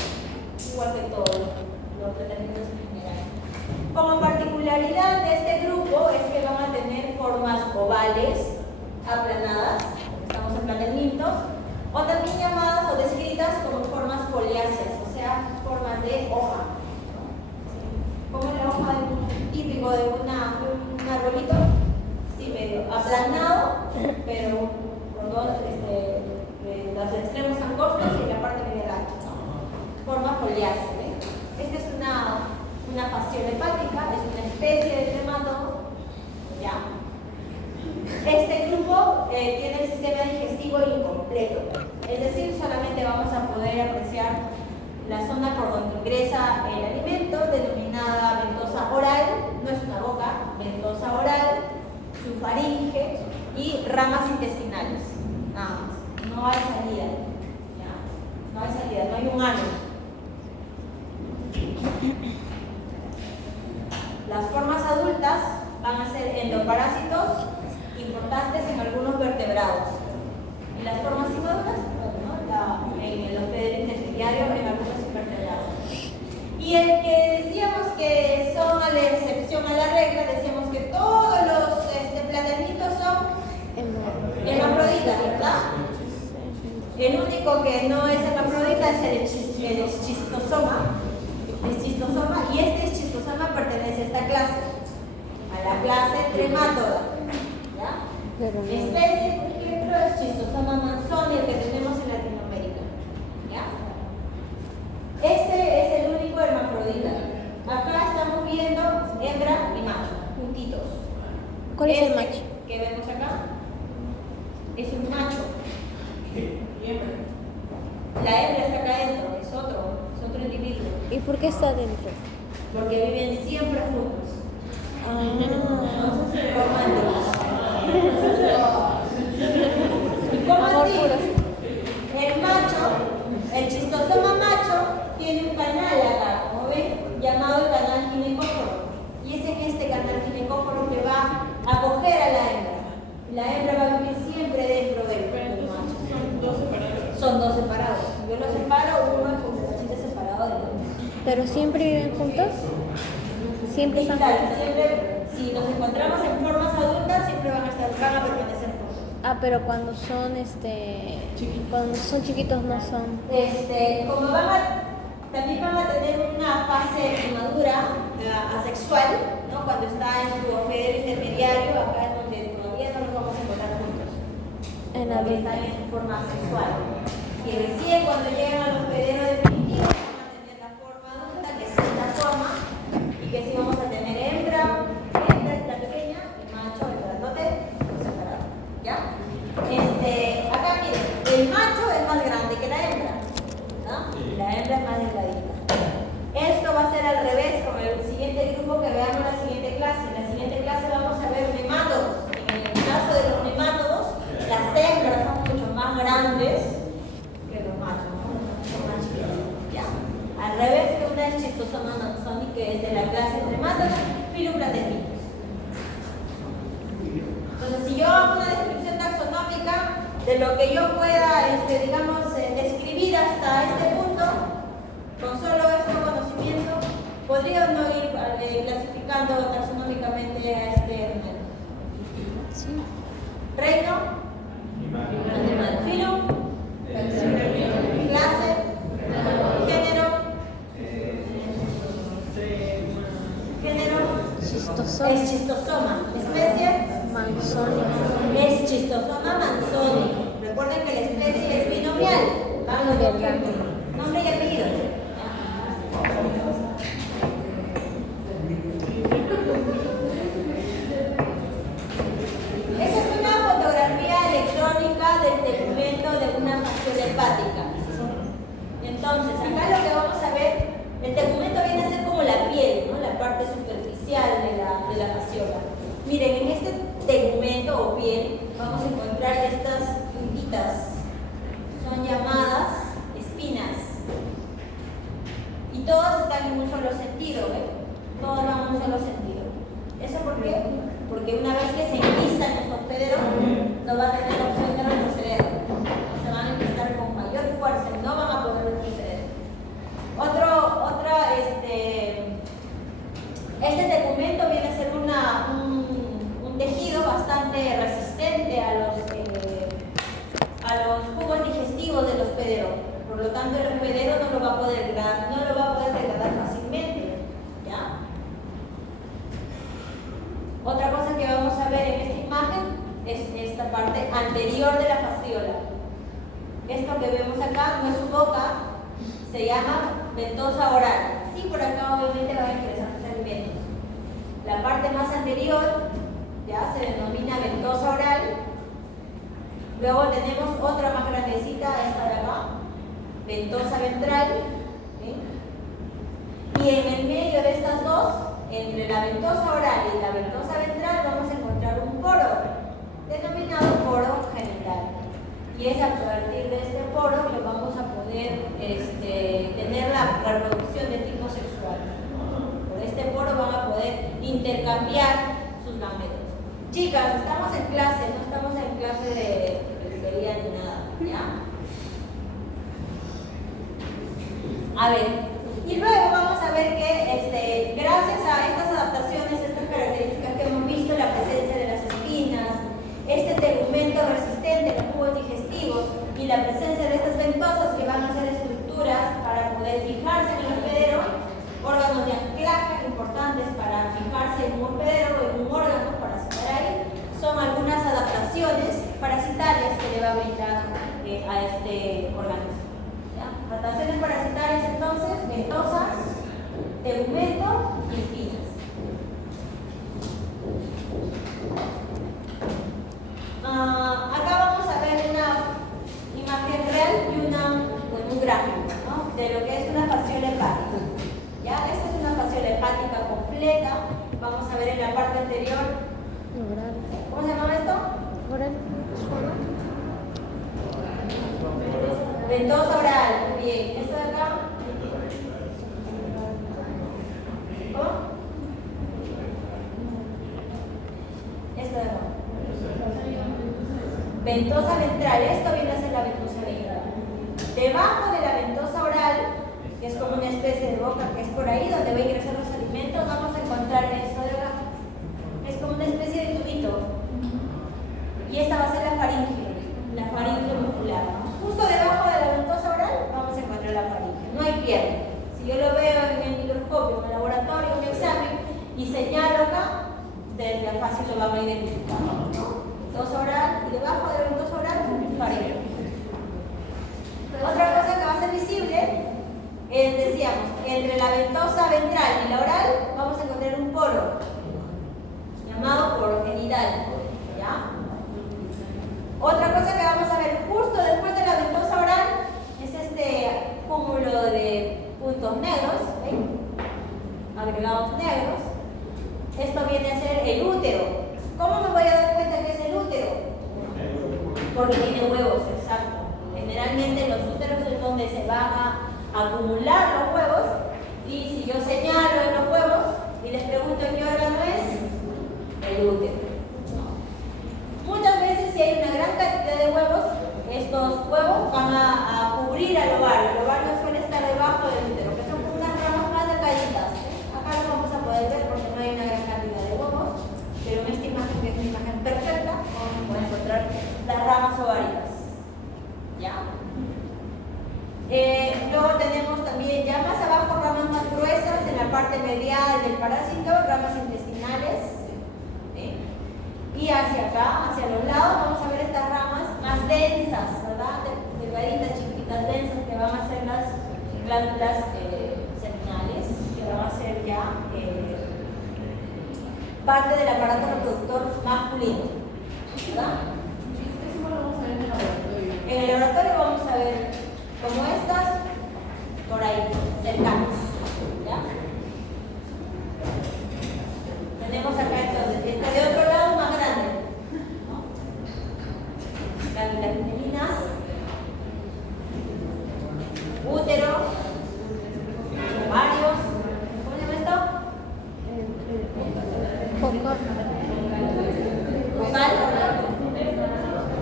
igual que todos los tratamientos en general. Como particularidad de este grupo es que van a tener formas ovales, aplanadas, estamos en planelmintos, o también llamadas o descritas como formas foliáceas, o sea, formas de hoja. Como la hoja típico de un arbolito, sí, medio aplanado, pero con dos, los extremos angostos y la parte media ancha, ¿no? Forma foliácea. Esta es una fasciole hepática, es una especie de tremátodo. ¿Ya? Este grupo tiene el sistema digestivo incompleto, es decir, solamente vamos a poder apreciar la zona por donde ingresa el alimento, denominada ventosa oral, no es una boca, ventosa oral, su faringe y ramas intestinales. Nada más. No hay salida. ¿Ya? No hay salida, no hay un ano. Las formas adultas van a ser endoparásitos importantes en algunos vertebrados. Y las formas inmaduras, ¿no? En el hospedero intermediario en algunos invertebrados. Y el que decíamos que son a la excepción a la regla, decíamos que todos los planetitos son hermafroditas, ¿verdad? El único que no es hermafrodita es el schistosoma. Y este schistosoma pertenece a esta clase, a la clase tremátoda. ¿Ya? Especie, por ejemplo, es Schistosoma manzoni, el que tenemos en Latinoamérica. ¿Ya? Este es el único hermafrodita. Acá estamos viendo hembra y macho, juntitos. ¿Cuál es el macho? Que vemos acá es un macho. La hembra está acá adentro, es otro individuo. ¿Y por qué está adentro? Porque viven siempre juntos. Entonces, ¿cómo así? El macho, el schistosoma macho, tiene un canal acá, como ven, llamado el canal ginecóforo. Y es en este canal ginecóforo que va a acoger a la hembra. La hembra va a vivir siempre dentro del macho. Son dos separados. Yo los separo, uno es completamente separado del otro. ¿Pero siempre viven juntos? Siempre están juntos. Siempre, si nos encontramos en formas adultas, siempre van a permanecer juntos. Ah, pero cuando son chiquitos no son. Como también van a tener una fase inmadura, asexual, ¿no? Cuando está en su hospedero intermediario, acá es donde todavía no los vamos a encontrar juntos. Porque están en su forma sexual. Y recién cuando llegan al hospedero definitivo van a tener la forma adulta, que es esta forma, y que sí vamos a tener hembra es la pequeña, y macho, el grandote, por separado. ¿Ya? Acá miren, el macho es más grande que la hembra, ¿no? Y la hembra es más delgadita. Esto va a ser al revés con el siguiente grupo que veamos en la siguiente clase. En la siguiente clase vamos a ver nemátodos. En el caso de los nemátodos, las hembras son mucho más grandes que los machos, ¿no? Son más chiquitos. de lo que yo pueda, digamos, describir hasta este punto, con solo este conocimiento, podría uno ir clasificando taxonómicamente a este elemento. Sí. Reino, animal, filo, clase, género, es chistosoma, especie, Manzoni. es chistosoma manzoni. Recuerden que la especie es binomial, nombre y apellido. Esa es una fotografía electrónica del tegumento de una fasciola hepática. Entonces, acá lo que vamos a ver, el tegumento viene a ser como la piel, ¿no? La parte superficial de la fasciola. Miren, en este tegumento o piel vamos a encontrar estas puntitas, son llamadas espinas. Y todas están en un solo sentido, ¿ven? Todas van en un solo sentido. ¿Eso por qué? Porque una vez que se enquista en el hospedero, no va a tener la opción de retroceder. Se van a enquistar con mayor fuerza y no van a poder retroceder. Este tegumento viene a ser un tejido bastante resistente a los jugos digestivos del hospedero. Por lo tanto, el hospedero no lo va a poder degradar fácilmente. ¿Ya? Otra cosa que vamos a ver en esta imagen es esta parte anterior de la fasciola. Esto que vemos acá no es su boca, se llama ventosa oral. Sí, por acá obviamente van a ingresar los alimentos. La parte más anterior ya se denomina ventosa oral. Luego tenemos otra más grandecita, esta de acá, ventosa ventral. ¿Sí? Y en el medio de estas dos, entre la ventosa oral y la ventosa ventral, vamos a encontrar un poro, denominado poro genital. Y es a partir de este poro que vamos a poder tener la reproducción de tipo sexual. Por este poro van a poder intercambiar sus gametos. Chicas, estamos en clase, no estamos en clase de peluquería ni nada, ¿ya? A ver, y luego vamos a ver que gracias a estas adaptaciones, estas características que hemos visto, la presencia de las espinas, este tegumento resistente a los jugos digestivos y la presencia de estas ventosas que van a ser estructuras para poder fijarse en el hospedero, órganos de anclaje importantes para fijarse en un hospedero o en un órgano para estar ahí, son algunas adaptaciones parasitarias que le va a brindar a este organismo. ¿Ya? Adaptaciones parasitarias entonces, ventosas, tegumento y espinas. Acá vamos a ver una imagen real y un gráfico, ¿no? De lo que es una fasciola hepática. ¿Ya? Esta es una fasciola hepática completa. Vamos a ver en la parte anterior. ¿Cómo se llama esto? Ventosa oral. Muy bien. ¿Esto de acá? ¿Cómo? Esto de acá. Ventosa ventral, esto viene a ser la ventosa ventral. Debajo de la ventosa oral, que es como una especie de boca que es por ahí donde va a ingresar los alimentos, vamos a encontrar esto de acá. Es como una especie de tubito. Y esta va a ser la faringe muscular, ¿no? Justo debajo de la ventosa oral vamos a encontrar la faringe. No hay piel. Si yo lo veo en el microscopio, en el laboratorio, en mi examen, y señalo acá, ustedes ya fácil lo van a identificar, ¿no? Ventosa oral y debajo de la ventosa oral, faringe. Otra cosa que va a ser visible es, decíamos, entre la ventosa ventral y la oral vamos a encontrar un poro llamado poro genital. ¿Ya? Otra cosa que vamos a ver justo después de la ventosa oral es este cúmulo de puntos negros, ¿ven? Agregados negros. Esto viene a ser el útero. ¿Cómo me voy a dar cuenta que es el útero? Porque tiene huevos, exacto. Generalmente los úteros es donde se van a acumular los huevos, y si yo señalo en los huevos y les pregunto en qué órgano es, el útero. Muchas veces si hay una gran cantidad de huevos, estos huevos van a cubrir al ovario. El ovario suele estar debajo del útero, que son unas ramas más delgaditas. Acá lo vamos a poder ver porque no hay una gran cantidad de huevos, pero en esta imagen, que es una imagen perfecta, vamos a poder encontrar las ramas ováricas. ¿Ya? Luego tenemos también ya más abajo ramas más gruesas en la parte medial del parásito, ramas intestinales. ¿Sí? Y hacia acá, hacia los lados, vamos a ver estas ramas más densas, ¿verdad? Delgaditas, chiquitas, densas, que van a ser las glándulas seminales, que van a ser ya parte del aparato reproductor masculino. ¿Verdad? Eso lo vamos a ver en el laboratorio. En el laboratorio vamos a ver como estas, por ahí, cercanas. ¿Ya? Tenemos acá entonces, esta de otro lado más grande, ¿no? Glándulas uterinas, útero, ovarios, ¿cómo se llama esto? Foco. Vocal,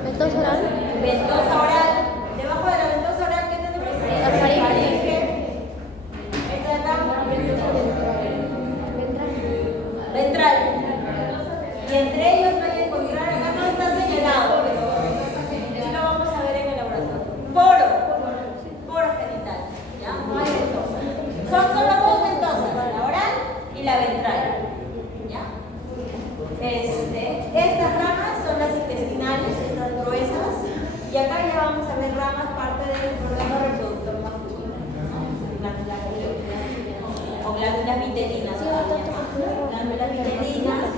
Ventosa oral. ventosa oral. Debajo de la ventosa oral, ¿qué tenemos? La faringe. Esta de acá, ventral. Y entre ellos van a encontrar, acá no está señalado, pero sí lo vamos a ver en el laboratorio. Poro genital. ¿Ya? No hay ventosa. Son solo dos ventosas, la oral y la ventral. ¿Ya? Estas ramas son las intestinales, estas gruesas, y acá ya vamos a ver ramas parte del órgano reproductor masculino, o glándulas viterinas. Glándulas viterinas.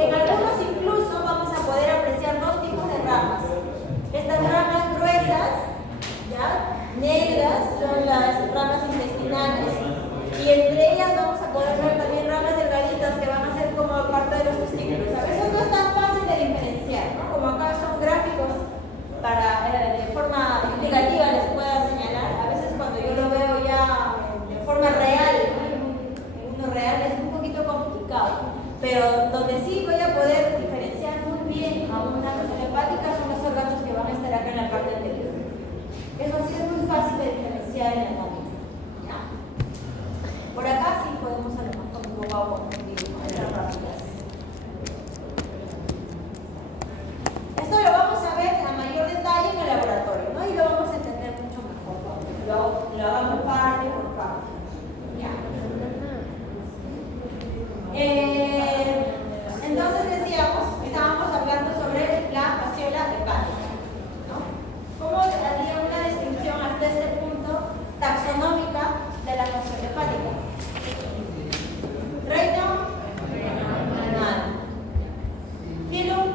En algunos incluso vamos a poder apreciar dos tipos de ramas. Estas ramas gruesas, ¿ya? Negras, son las ramas intestinales. Y entre ellas vamos a poder ver también ramas delgaditas que van a ser como parte de los testículos. A veces no es tan fácil de diferenciar, ¿no? Como acá son gráficos para de forma explicativa les pueda señalar. A veces cuando yo lo veo ya de forma real, en uno real es un poquito complicado. Pero donde sí voy a poder diferenciar muy bien a una fascia hepática son los órganos que van a estar acá en la parte anterior. Eso sí es muy fácil de diferenciar en la anatomía. Por acá sí podemos a lo mejor un poco más rápidas. Esto lo vamos a ver a mayor detalle en el laboratorio, ¿no? Y lo vamos a entender mucho mejor cuando lo hagamos parte por parte. ¿Ya? Entonces estábamos hablando sobre la fasciola hepática, ¿no? ¿Cómo haría una descripción hasta este punto taxonómica de la fasciola hepática? Reino renal. Filum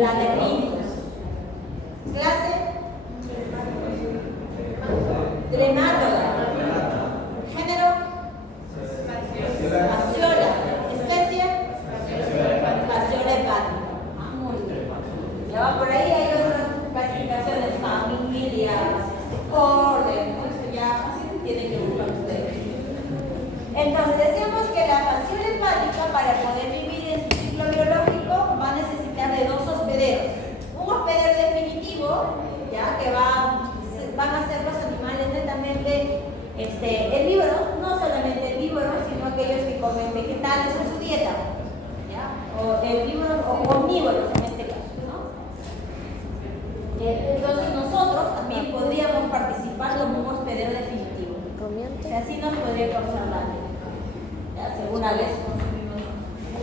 Laterninus. Clase Tremátoda. Género Fasciola. Especie Fasciola hepática. Muy bien. Ya va por ahí, hay otras clasificaciones, familias, orden, eso ya tienen que buscar ustedes. Entonces decíamos que la fasciola hepática, para poder vivir en su ciclo biológico, va a necesitar de dos hospederos. Un hospedero definitivo, ya que van a ser los animales netamente herbívoros, no solamente herbívoros, sino aquellos que comen vegetales en su dieta, ¿ya? O herbívoros o omnívoros en este caso, ¿no? Entonces nosotros también podríamos participar como un hospedero definitivo. O sea, así nos podría causar daño. ¿Ya? Si alguna vez consumimos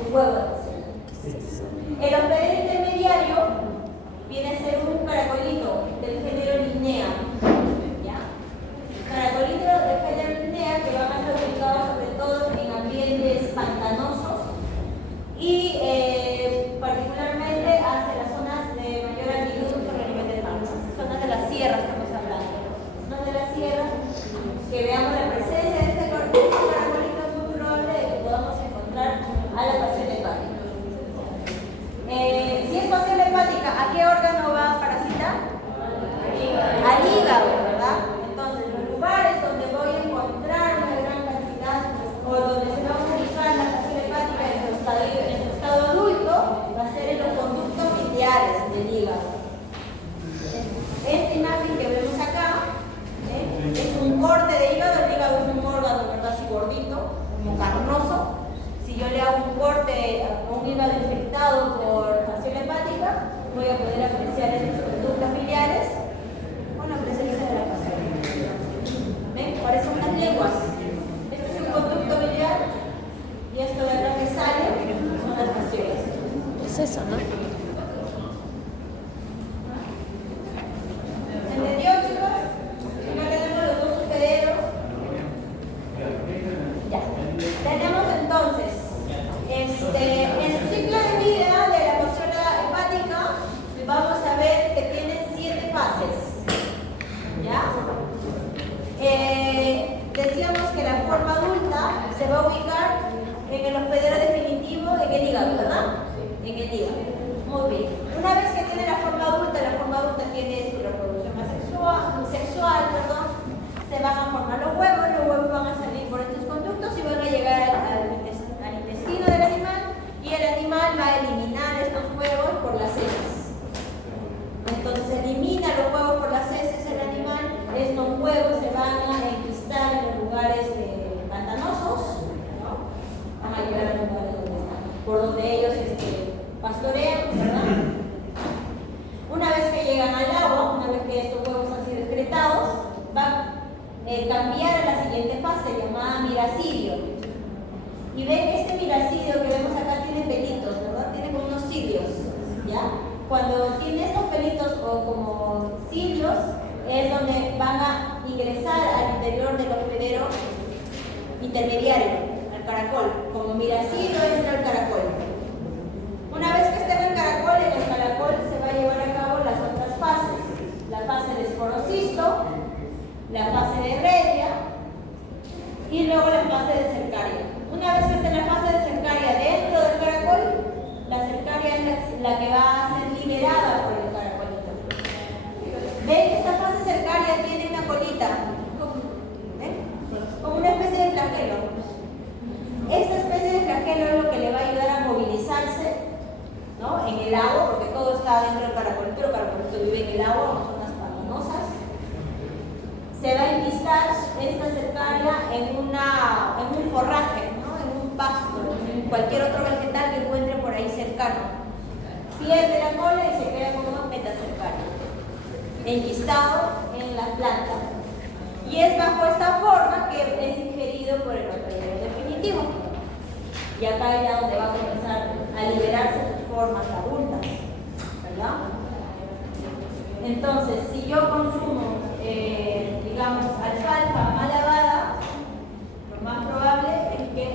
un huevo. El hospedero intermediario viene a ser un caracolito del género Linnea. ¿Ya? Caracolito del género Linnea que van a ser ubicados sobre todo en ambientes pantanosos y particularmente hacia las zonas de mayor altitud por el nivel del mar. Zonas de la sierra estamos hablando. Zonas de la sierra que veamos la presencia de este caracolito, es muy probable de que podamos encontrar a la fasciola hepática. carnoso. Si yo le hago un corte a un hígado infectado por fasciola hepática, voy a poder apreciar estos conductos biliares con la presencia de la fasciola. ¿Ven? Parecen unas lenguas. Este es un conducto biliar y esto de acá que sale son las fasciolas. Es eso, ¿no? ¿Entendió, chicos? Acá tenemos los dos hospederos. Ya. Tenemos entonces, en su ciclo de vida de la fasciola hepática, vamos a ver que tiene 7 fases. ¿Ya? Decíamos que la forma adulta se va a ubicar en el hospedero definitivo en el hígado, ¿verdad? En el hígado. Muy bien. Una vez que tiene la forma adulta tiene su reproducción sexual, se van a formar los huevos van a salir por estos conductos y van a llegar al intestino del animal y el animal va a eliminar estos huevos por las heces. Entonces elimina los huevos por las heces el animal, estos huevos se van a enquistar en los lugares pantanosos, ¿no? Van a llegar a los lugares donde están, por donde ellos pastorean, ¿verdad? Una vez que llegan al agua, una vez que estos huevos han sido excretados, van a cambiar a la siguiente fase llamada miracidio. Y ven que este miracidio que vemos acá tiene pelitos, ¿verdad? Tiene como unos cilios, ¿ya? Cuando tiene estos pelitos o como cilios, es donde van a ingresar al interior del hospedero intermediario, al caracol. Como miracidio entra al caracol. Una vez que esté en el caracol se va a llevar a cabo las otras fases. La fase de esporocisto, la fase de redia y luego la fase de cercaria. Una vez que esté en la fase de cercaria dentro del caracol, la cercaria es la que va a ser liberada por el caracol. ¿Ven? Esta fase cercaria tiene una colita, como una especie de flagelo. Esta especie de flagelo es lo que le va a ayudar a movilizarse, ¿no? En el agua, porque todo está dentro del caracolito, el caracolito vive en el agua, en zonas pantanosas. Se va a enquistar esta cercaria en un forraje, ¿no? En un pasto, en cualquier otro vegetal que encuentre por ahí cercano. Pierde la cola y se queda como una metacercaria, enquistado en la planta. Y es bajo esta forma que es ingerido por el hospedero definitivo. Y acá es ya donde va a comenzar a liberarse sus formas adultas, ¿verdad? Entonces, si yo consumo, digamos, alfalfa mal lavada, lo más probable es que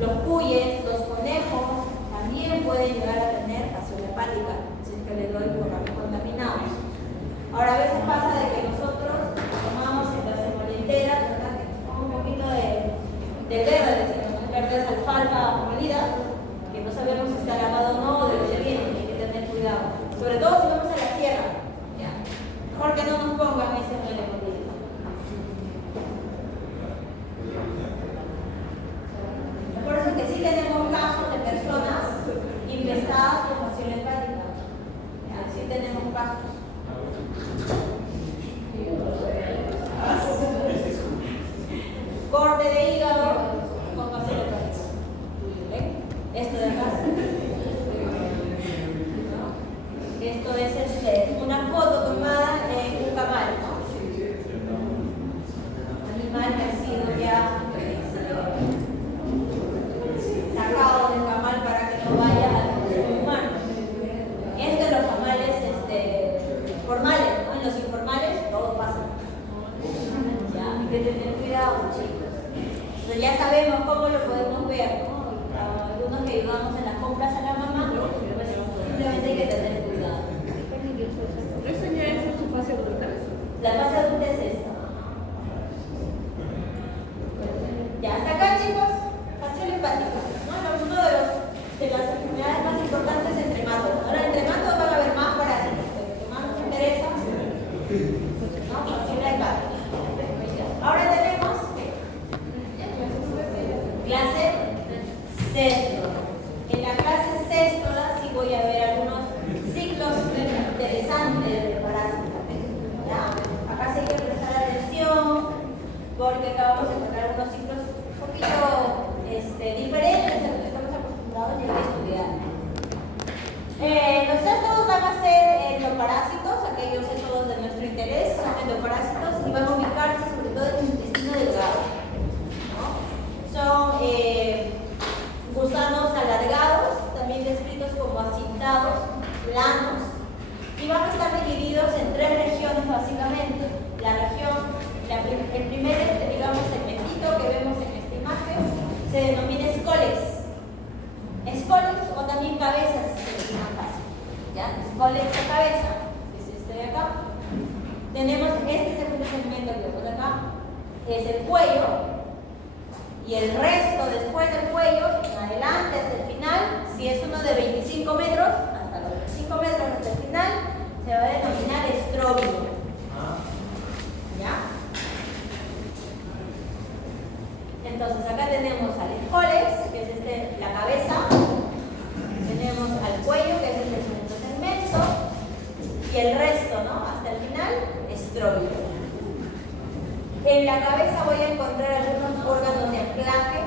los cuyes, los conejos, también pueden llegar a tener fasciola hepática, si es que les doy forrajes contaminados. Ahora, a veces pasa de que nosotros tomamos en la semolenteras, ¿verdad? Un poquito de verde, decimos, verde es alfalfa molida, que no sabemos si está lavado o no, de dónde viene, hay que tener cuidado. Sobre todo si vamos a la sierra, ¿ya? Mejor que no nos pongan ese muele molido. Por eso que sí tenemos casos de personas infestadas con fasciola hepática. ¿Ya? Sí tenemos casos. Corte de hígado con fasciola hepática. ¿Ven? Esto de acá. Esto es una foto tomada en un camal, ¿no? Animal que ha sido ya sacado del camal para que no vaya al consumo humano. Esto en los camales formales, ¿no? En los informales todo pasa. Ya, hay que tener cuidado, chicos. Entonces ya sabemos cómo lo podemos ver, ¿no? Algunos que ayudamos en las compras a la mamá, pues simplemente hay que tener cuidado. ¿Eso ya es en su fase adulta? La fase adulta es esta. Ya, hasta acá, chicos, fasciola hepática, ¿no? Uno de las enfermedades más importantes entre matos. Ahora, entre matos van a haber más parásitos, pero lo que más nos interesa, ¿no? Fasciola hepática. Ahora tenemos clase sexto. En la clase sexto sí voy a ver algunos ciclos interesantes de parásitos. ¿Ya? Acá sí hay que prestar atención porque acá vamos a encontrar algunos ciclos poquito diferentes a lo que estamos acostumbrados ya a estudiar. Los éstodos van a ser endoparásitos, aquellos éstodos de nuestro interés son endoparásitos y van a ubicarse sobre todo en el intestino delgado, ¿no? Son gusanos alargados, también descritos como acintados, planos, y van a estar divididos en tres regiones básicamente. La región, el primer, digamos, segmentito que vemos en esta imagen se denomina escolex. Escolex o también cabezas, si es más fácil. ¿Ya? Escolex o cabeza, que es este de acá. Tenemos este segundo segmento que vemos acá, es el cuello. Y el resto, después del cuello, en adelante hasta el final, si es uno de 25 metros, hasta los 25 metros hasta el final, se va a denominar estróbilo. ¿Ya? Entonces acá tenemos al escolex, que es la cabeza, tenemos al cuello, que es el segundo segmento, y el resto, ¿no? Hasta el final, estróbilo. En la cabeza voy a encontrar algunos órganos de anclaje,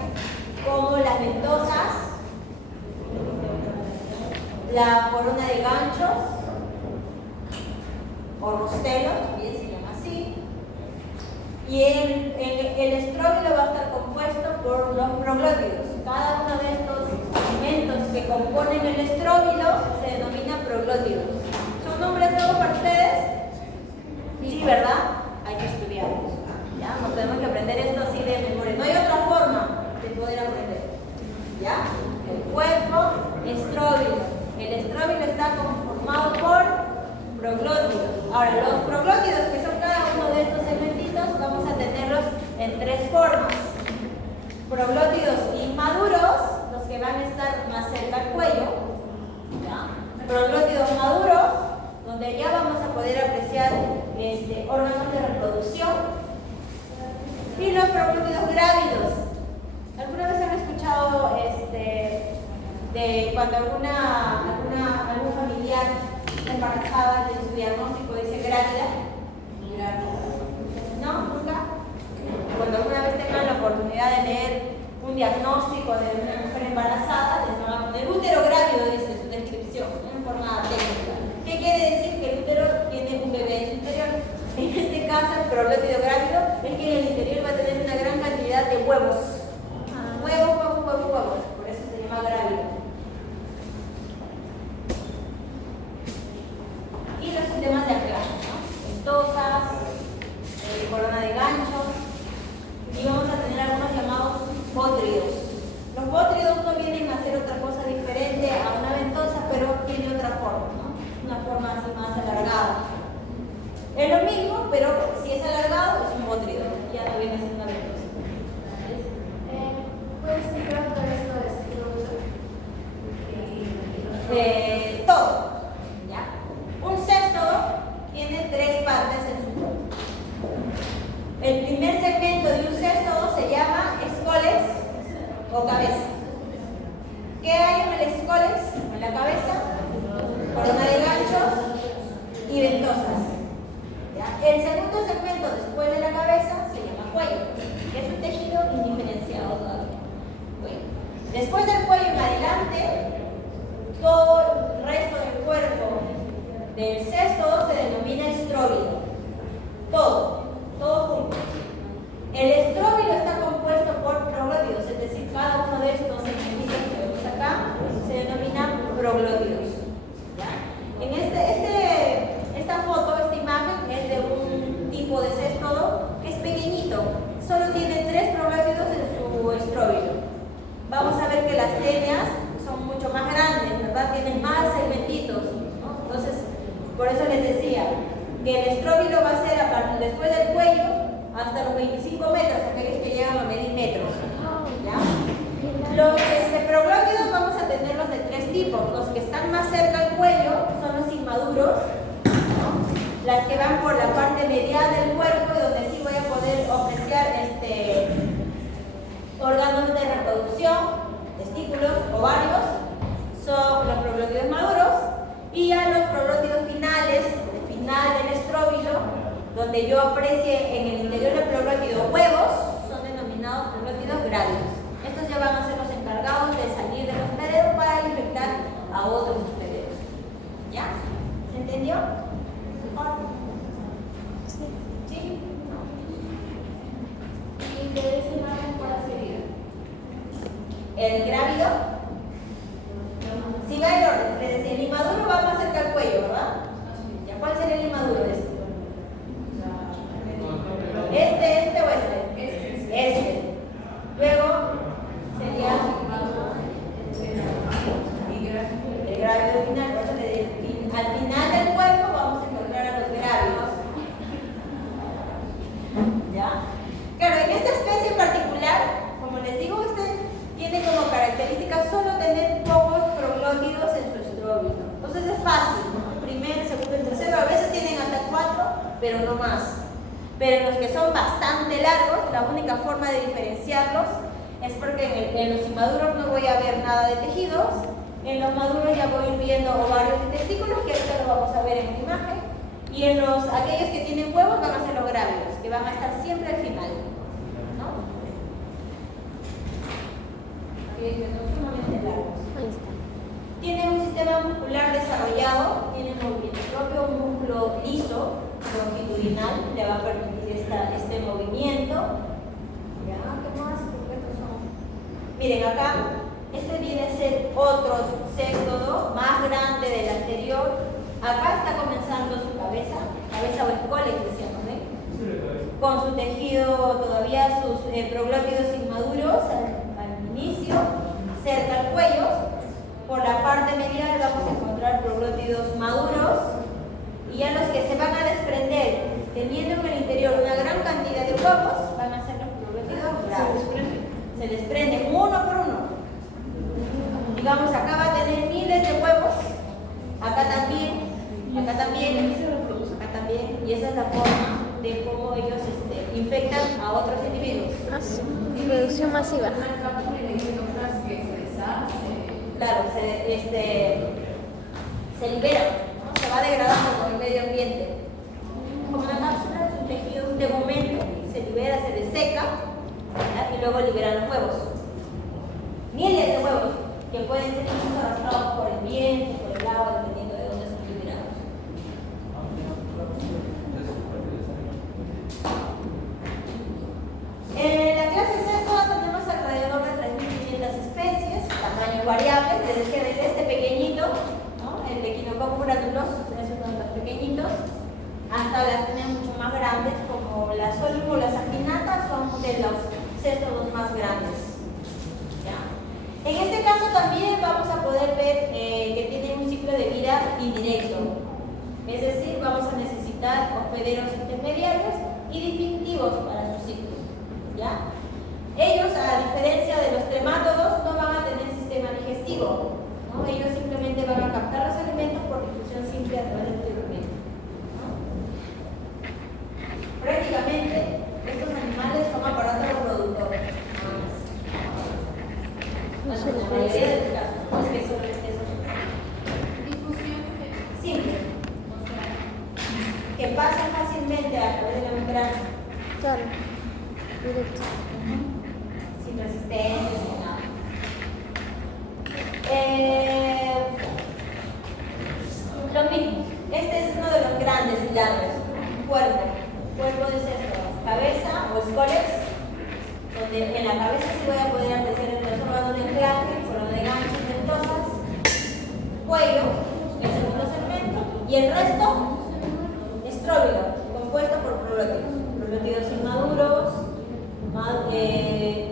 como las ventosas, la corona de ganchos, o rostelo, también se llama así. Y el estróbilo va a estar compuesto por los proglótidos. Cada uno de estos elementos que componen el estróbilo se denomina proglótidos. ¿Son nombres nuevos para ustedes? Sí, ¿verdad? Hay que estudiarlos. ¿Ya? No tenemos que aprender esto así de memoria. No hay otra forma de poder aprender. ¿Ya? El cuerpo, estróbilo. El estróbilo está conformado por proglótidos. Ahora, los proglótidos, que son cada uno de estos segmentitos, vamos a tenerlos en tres formas. Proglótidos inmaduros, los que van a estar más cerca al cuello. ¿Ya? Proglótidos maduros, donde ya vamos a poder apreciar órganos de reproducción. Y los proglótidos grávidos. ¿Alguna vez han escuchado de cuando algún familiar embarazada de su diagnóstico dice grávida? ¿No? ¿Nunca? Cuando alguna vez tengan la oportunidad de leer un diagnóstico de una mujer embarazada, les van a poner útero grávido, dice su descripción, en forma técnica. ¿Qué quiere decir? Que el útero tiene un bebé en su interior. En este caso, el proglótido grávido es que en el interior va a tener una gran cantidad de huevos. Huevos. Por eso se llama grávido. Y los sistemas de anclaje, ¿no? Ventosas, corona de ganchos. Y vamos a tener algunos llamados bótridos. Los bótridos no vienen a hacer otra cosa diferente a una ventosa, pero tiene otra forma, ¿no? Una forma así más alargada. Es lo mismo, pero si es alargado es un bótrido, ya no viene siendo una ventosa. ¿Puedes explicar todo esto de estróbilo? Todo. ¿Ya? Un céstodo tiene tres partes en su cuerpo. El primer segmento de un céstodo se llama escolex o cabeza. ¿Qué hay en el escolex? En la cabeza, corona de ganchos y ventosas. ¿Ya? El segundo segmento después de la cabeza se llama cuello, que es un tejido indiferenciado todavía. Después del cuello en adelante, todo el resto del cuerpo del céstodo se denomina estróbilo. Todo junto. El estróbilo está compuesto por proglótidos, es decir, cada uno de estos segmentos que vemos acá se denomina proglótidos. ¿Ya? En esta foto, esta imagen es de un tipo de céstodo que es pequeñito, solo tiene tres proglótidos en su estróbilo. Vamos a ver que las téneas son mucho más grandes, ¿verdad? Tienen más segmentitos, ¿no? Entonces, por eso les decía que el estróbilo va a ser después del cuello hasta los 25 metros, aquellos que llegan a medir metros. ¿Ya? Los proglótidos vamos a tenerlos de tres tipos. Los que están más cerca al cuello son los inmaduros, ¿no? Las que van por la parte medial del cuerpo y donde sí voy a poder apreciar órganos de reproducción, testículos, ovarios, son los proglótidos maduros. Y a los proglótidos finales, el final del estróbilo, donde yo aprecie en el interior del proglótido huevos, son denominados proglótidos grávidos. Pero los que son bastante largos, la única forma de diferenciarlos es porque en los inmaduros no voy a ver nada de tejidos, en los maduros ya voy viendo ovarios y testículos, que ahorita lo vamos a ver en la imagen, y en aquellos que tienen huevos van a ser los grávidos, que van a estar siempre al final, ¿no? Aquellos que son sumamente largos. Ahí está. Tiene un sistema muscular desarrollado, tiene movimiento propio, un músculo liso, longitudinal, le va a permitir este movimiento. ¿Ya? ¿Qué más? Porque estos son... Miren, acá, este viene a ser otro sexto, más grande del anterior. Acá está comenzando su cabeza o escoles, decíamos, ¿ven? Con su tejido todavía, sus proglótidos inmaduros al inicio, cerca al cuello. Por la parte medial vamos a encontrar proglótidos maduros, y ya los que se van a desprender teniendo en el interior una gran cantidad de huevos van a ser los proglótidos graves. Se desprenden uno por uno. Digamos, acá va a tener miles de huevos, acá también, y esa es la forma de cómo ellos infectan a otros individuos. Sí. Reducción masiva. Claro, se libera, ¿no? Se va degradando con el medio ambiente. Como la cápsula es un tejido de momento, se libera, se deseca, ¿ya? Y luego liberan los huevos. Miles de huevos que pueden ser incluso arrastrados por el viento, por el agua, dependiendo de dónde son liberados. En la clase sexta tenemos alrededor de 3.500 especies, tamaños variables, desde este pequeñito, ¿no? El Echinococcus granulosus es uno de los pequeñitos, hasta las tenemos mucho más grandes, como las Olivolas actinatas, son de los céstodos más grandes. ¿Ya? En este caso también vamos a poder ver que tienen un ciclo de vida indirecto, es decir, vamos a necesitar hospederos intermediarios y definitivos para su ciclo. ¿Ya? Ellos, a diferencia de los tremátodos, no van a tener sistema digestivo, ¿no? Ellos simplemente van a captar los alimentos por difusión simple a través del firmamento, ¿no? Prácticamente, estos animales son aparatos reproductores. Bueno, la mayoría de los casos, no es que solo es eso. Difusión Simple. Que pasan fácilmente a través de la membrana. Claro. Directo. Sin resistencia, sin nada. Lo mismo. Este es uno de los grandes y largos. Cuerpo. Cuerpo de cesto. Cabeza o escoles, donde en la cabeza sí voy a poder apreciar los órganos de anclaje, por lo de ganchos, ventosas. Cuello, el segundo segmento. Y el resto, estróbilo, compuesto por proglótidos. Proglótidos inmaduros,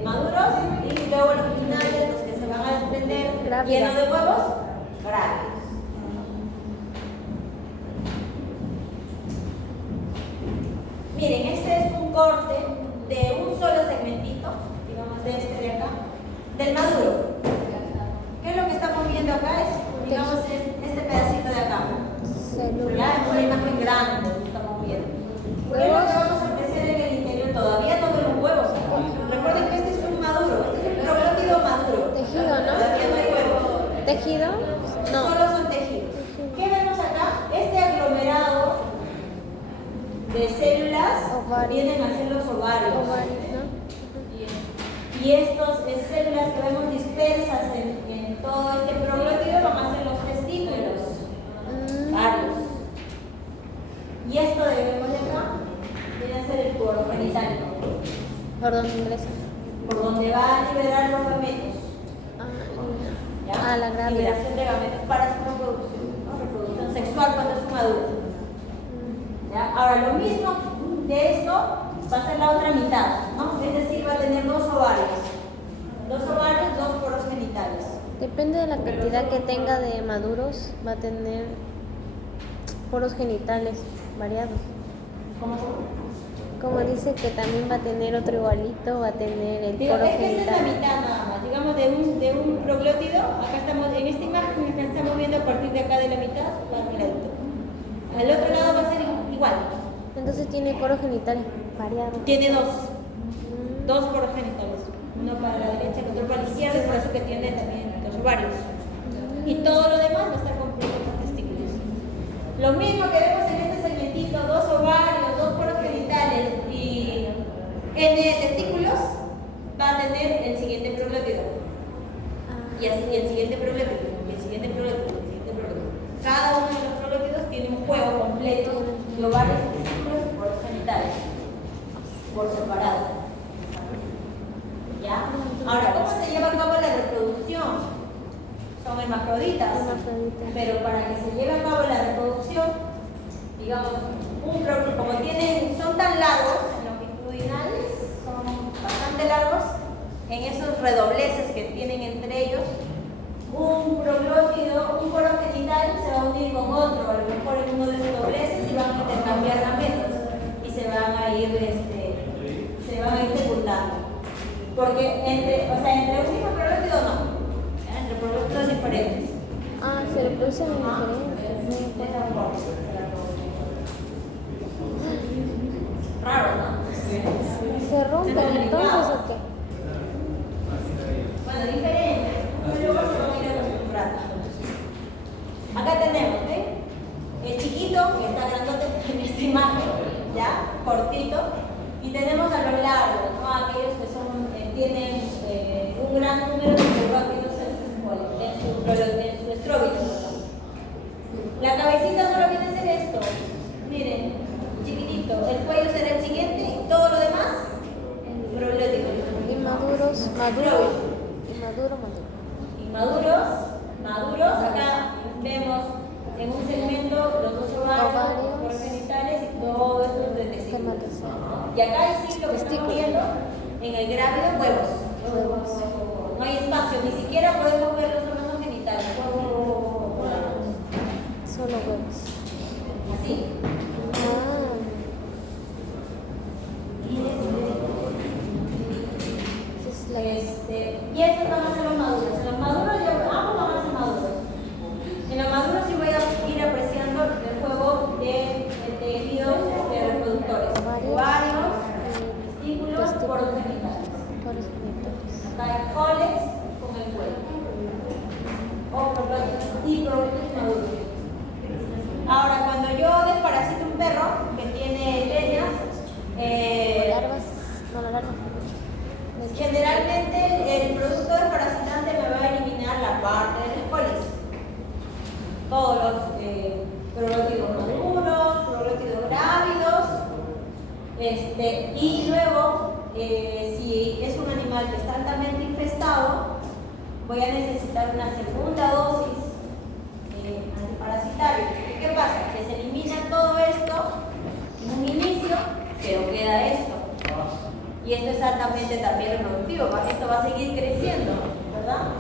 maduros, y luego los finales, los que se van a desprender llenos de huevos, grávidos. Miren, este es un corte de un solo segmentito, digamos de este de acá, del maduro. ¿Qué es lo que estamos viendo acá? Es, digamos, este pedacito de acá. Ya es una imagen grande que estamos viendo. ¿Qué es lo que vamos a apreciar en el interior? Todavía no vemos huevos. Recuerden que este es un maduro, este es un proglótido maduro. Tejido, ¿no? Todavía no hay huevos. ¿Tejido? No. Solo son tejidos. ¿Qué vemos acá? Este aglomerado de células vienen a ser los ovarios. Y estas células que vemos dispersas en todo este proglótido van a ser los testículos. Varios. Y esto de vemos de acá viene a ser el poro genital. ¿Por dónde ingresa? Por donde va a liberar los gametos. ¿Ya? La grávida. Liberación de gametos para su reproducción, ¿no? Reproducción sexual cuando es un adulto. ¿Ya? Ahora, lo mismo de esto va a ser la otra mitad, ¿no? Es decir, va a tener dos ovarios, dos poros genitales. Depende de la cantidad que tenga de maduros, va a tener poros genitales variados. ¿Cómo? Como dice que también va a tener otro igualito, va a tener el Digo, poro es que esta es la genital. mitad nada más, digamos de un proglótido, acá estamos, en esta imagen acá estamos viendo a partir de acá de la mitad, va miradito. Al otro lado va a ser igual, Entonces tiene poros genitales variados. Tiene dos poros genitales, uno para la derecha y otro para la izquierda, por eso que tiene también los ovarios. Y todo lo demás va a estar completo con testículos. Lo mismo que vemos en este segmentito, dos ovarios, dos poros genitales y N testículos, va a tener el siguiente proglótido. Y así el siguiente proglótido, y el siguiente proglótido, y el siguiente proglótido. Cada uno de los proglótidos tiene un juego completo de ovarios, testículos y poros genitales, por separado. ¿Ya? Ahora, ¿cómo se lleva a cabo la reproducción? Son hermafroditas. Pero para que se lleve a cabo la reproducción, digamos, como son tan largos, longitudinales, son bastante largos, en esos redobleces que tienen entre ellos, un proglótido, un poro genital se va a unir con otro, a lo mejor en uno de esos dobleces, y van a intercambiar gametos y se van a ir fecundando. Porque entre un mismo proglótido no, entre proglótidos diferentes. Se reproducen en diferentes. Raro, ¿no? ¿Se rompen entonces o qué? Bueno, diferente. Luego se van a ir acostumbrando. Acá tenemos, el chiquito, que está grandote en esta imagen, ¿ya? Cortito. Y tenemos a los largos, ¿no? Aquellos que tienen un gran número de proglótidos en su estróbito. La cabecita no lo viene a ser esto. Miren, chiquitito. El cuello será el siguiente y todo lo demás, proglótico. Inmaduros, maduros. Inmaduros. Acá vemos en un segmento los dos ovarios, los genitales y todo esto de testículos. Y acá sí lo que estamos viendo en el grávido, huevos. No hay espacio, ni siquiera podemos ver los órganos genitales. Solo huevos. Así. Y estos van a ser los maduros. En los maduros, ambos van a ser maduros. En los maduros sí voy a ir apreciando el juego de tejidos reproductores. Ovarios, testículos, poros genitales. Acá el cólex con el cuello. O proglótidos y proglótidos maduros. Ahora, cuando yo desparasito un perro que tiene leñas, generalmente el producto desparasitante me va a eliminar la parte del cólex. Todos los proglótidos maduros, proglótidos grávidos, y luego, si es un animal que está altamente infestado, voy a necesitar una segunda dosis antiparasitario. ¿Qué pasa? Que se elimina todo esto en un inicio, pero queda esto. Y esto es altamente también reproductivo, esto va a seguir creciendo, ¿verdad?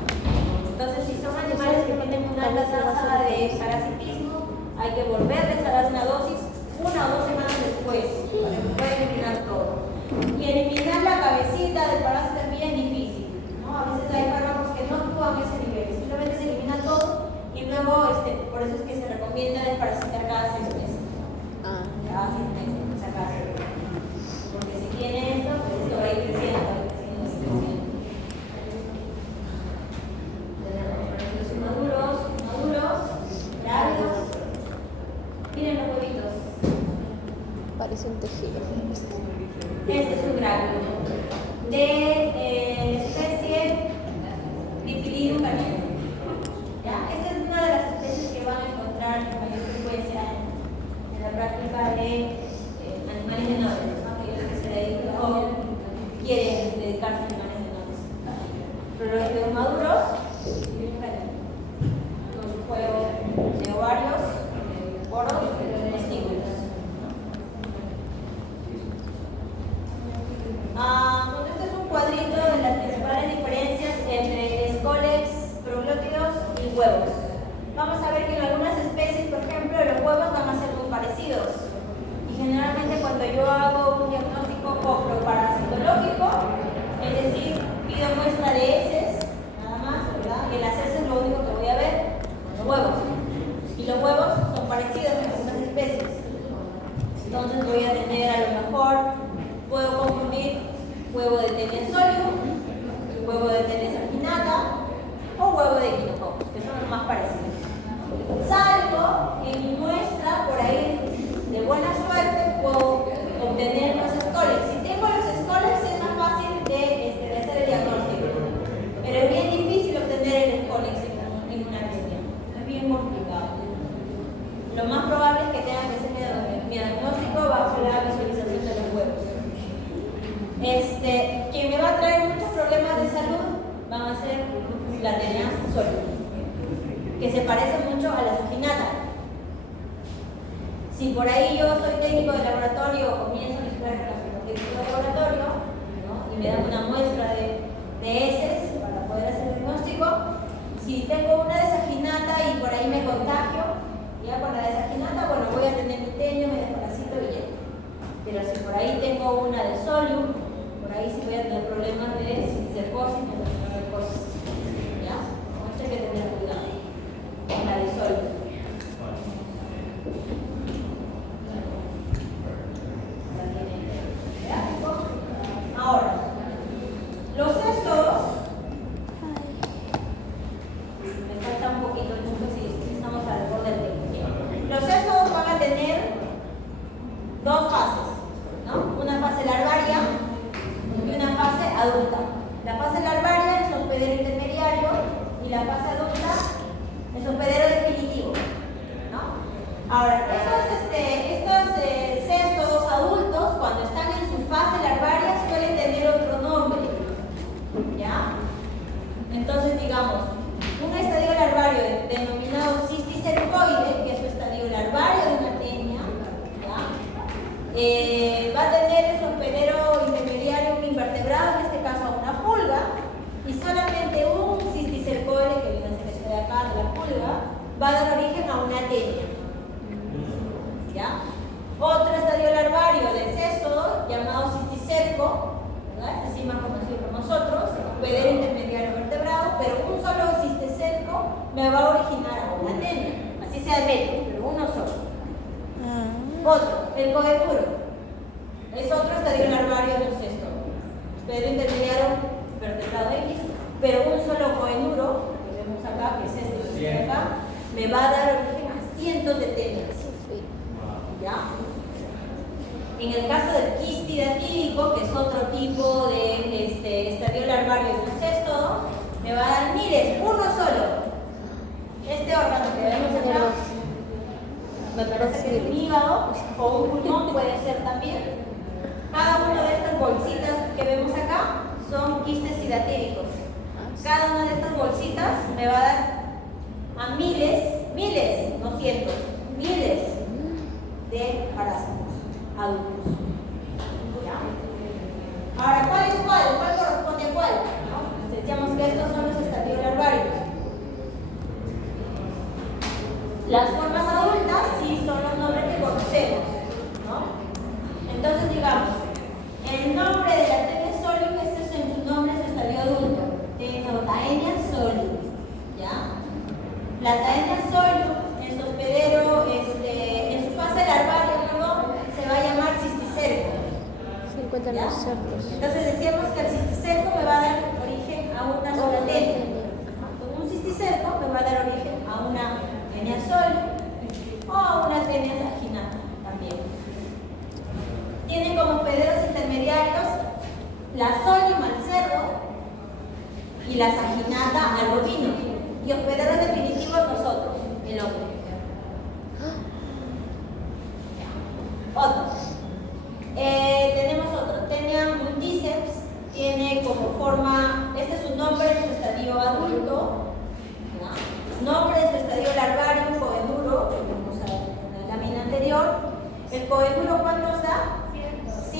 Entonces, si son animales que tienen una alta tasa de parasitismo, hay que volverles a dar una dosis 1 o 2 semanas después, para que pueda eliminar todo. Y eliminar la cabecita del parásito es bien difícil, ¿no? A veces hay fármacos que no actúan a ese nivel, simplemente se elimina todo y luego, por eso es que se recomienda desparasitar cada 6 meses. Cada 6 meses, o sea, cada 6 meses. Porque si tiene esto, pues esto va a ir creciendo, Tenemos maduros, grávidos. Miren los huevitos. Parece un tejido. Este es un grávido de especie Trifilidum caliente. ¿Ya? Esta es una de las especies que van a encontrar con mayor frecuencia en la práctica de animales menores, ¿no? Aquellos que se dedican o quieren dedicarse a animales menores. Proglótidos maduros, con su juego de ovarios, poros y testículos. Este es un cuadrito de las principales diferencias entre escólex, proglótidos y huevos. Vamos a ver que en algunas especies, por ejemplo, los huevos van a ser muy parecidos. Y generalmente cuando yo hago un diagnóstico coproparasitológico, es decir, pido muestra de heces, por ahí yo soy técnico de laboratorio, comienzo mis prácticas como técnico de laboratorio, ¿no? Y me dan una muestra de heces para poder hacer el diagnóstico. Si tengo una desaginata y por ahí me contagio, ya con la desaginata, bueno, voy a tener mi teño, me desparasito y ya. Pero si por ahí tengo una de solium, por ahí sí voy a tener problemas de cisticercosis, metastarcosis. ¿Ya? Con esto hay que tener cuidado con la de solium. Ahora, los cestos, me falta un poquito el punto si estamos al borde del tiempo. Los cestos van a tener dos fases, ¿no? Una fase larvaria y una fase adulta. La fase larvaria es hospedero intermediario y la fase adulta es hospedero definitivo, ¿no? Ahora, estos cestos adultos, cuando están en su fase larvaria, suelen tener otro nombre, ¿ya? Entonces, digamos, un estadio larvario denominado cisticercoide, que es su estadio larvario de una tenia, ¿ya? Va a tener en su hospedero intermediario un invertebrado, en este caso una pulga, y solamente un cisticercoide, que viene a ser este de acá, la pulga, va a dar origen a una tenia, ¿ya? Otro estadio larvario de cesto llamado cisticerco, ¿verdad? Este sí más conocido por nosotros, hospedero intermediario vertebrado, pero un solo cisticerco me va a originar a una tenia, así sea menos, pero uno solo. Otro, el coeduro, es otro estadio larvario de un cesto, hospedero intermediario vertebrado X, pero un solo coeduro, que vemos acá, que es este que está acá, me va a dar origen a cientos de tenias. ¿Ya? En el caso del quistida típico, que es otro tipo de estadio larvario de un cesto, me va a dar miles, uno solo. Este órgano que vemos acá, me parece que es un hígado o un pulmón, puede ser también. Cada uno de estas bolsitas que vemos acá son quistes hidatíricos. Cada una de estas bolsitas me va a dar a miles, no cientos, miles de parásitos adultos. ¿Ya? Ahora, ¿cuál es cuál? ¿Cuál corresponde a cuál? ¿No? Decíamos que estos son los estadios larvarios. Las formas adultas sí son los nombres que conocemos, ¿no? Entonces, digamos, el nombre de la tenia solium, este es en su nombre, es estadio adulto. Taenia solium, ¿ya? La taenia solium en su hospedero, en su fase larvaria, se va a llamar cisticerco. Se encuentran los cerdos. Entonces decíamos que el cisticerco me va a dar origen a una sola tenia. Con un cisticerco me va a dar origen a una tenia solium o a una tenia saginata también. Tienen como hospederos intermediarios la solium al cerdo y la saginata al bovino. Y hospederos definitivos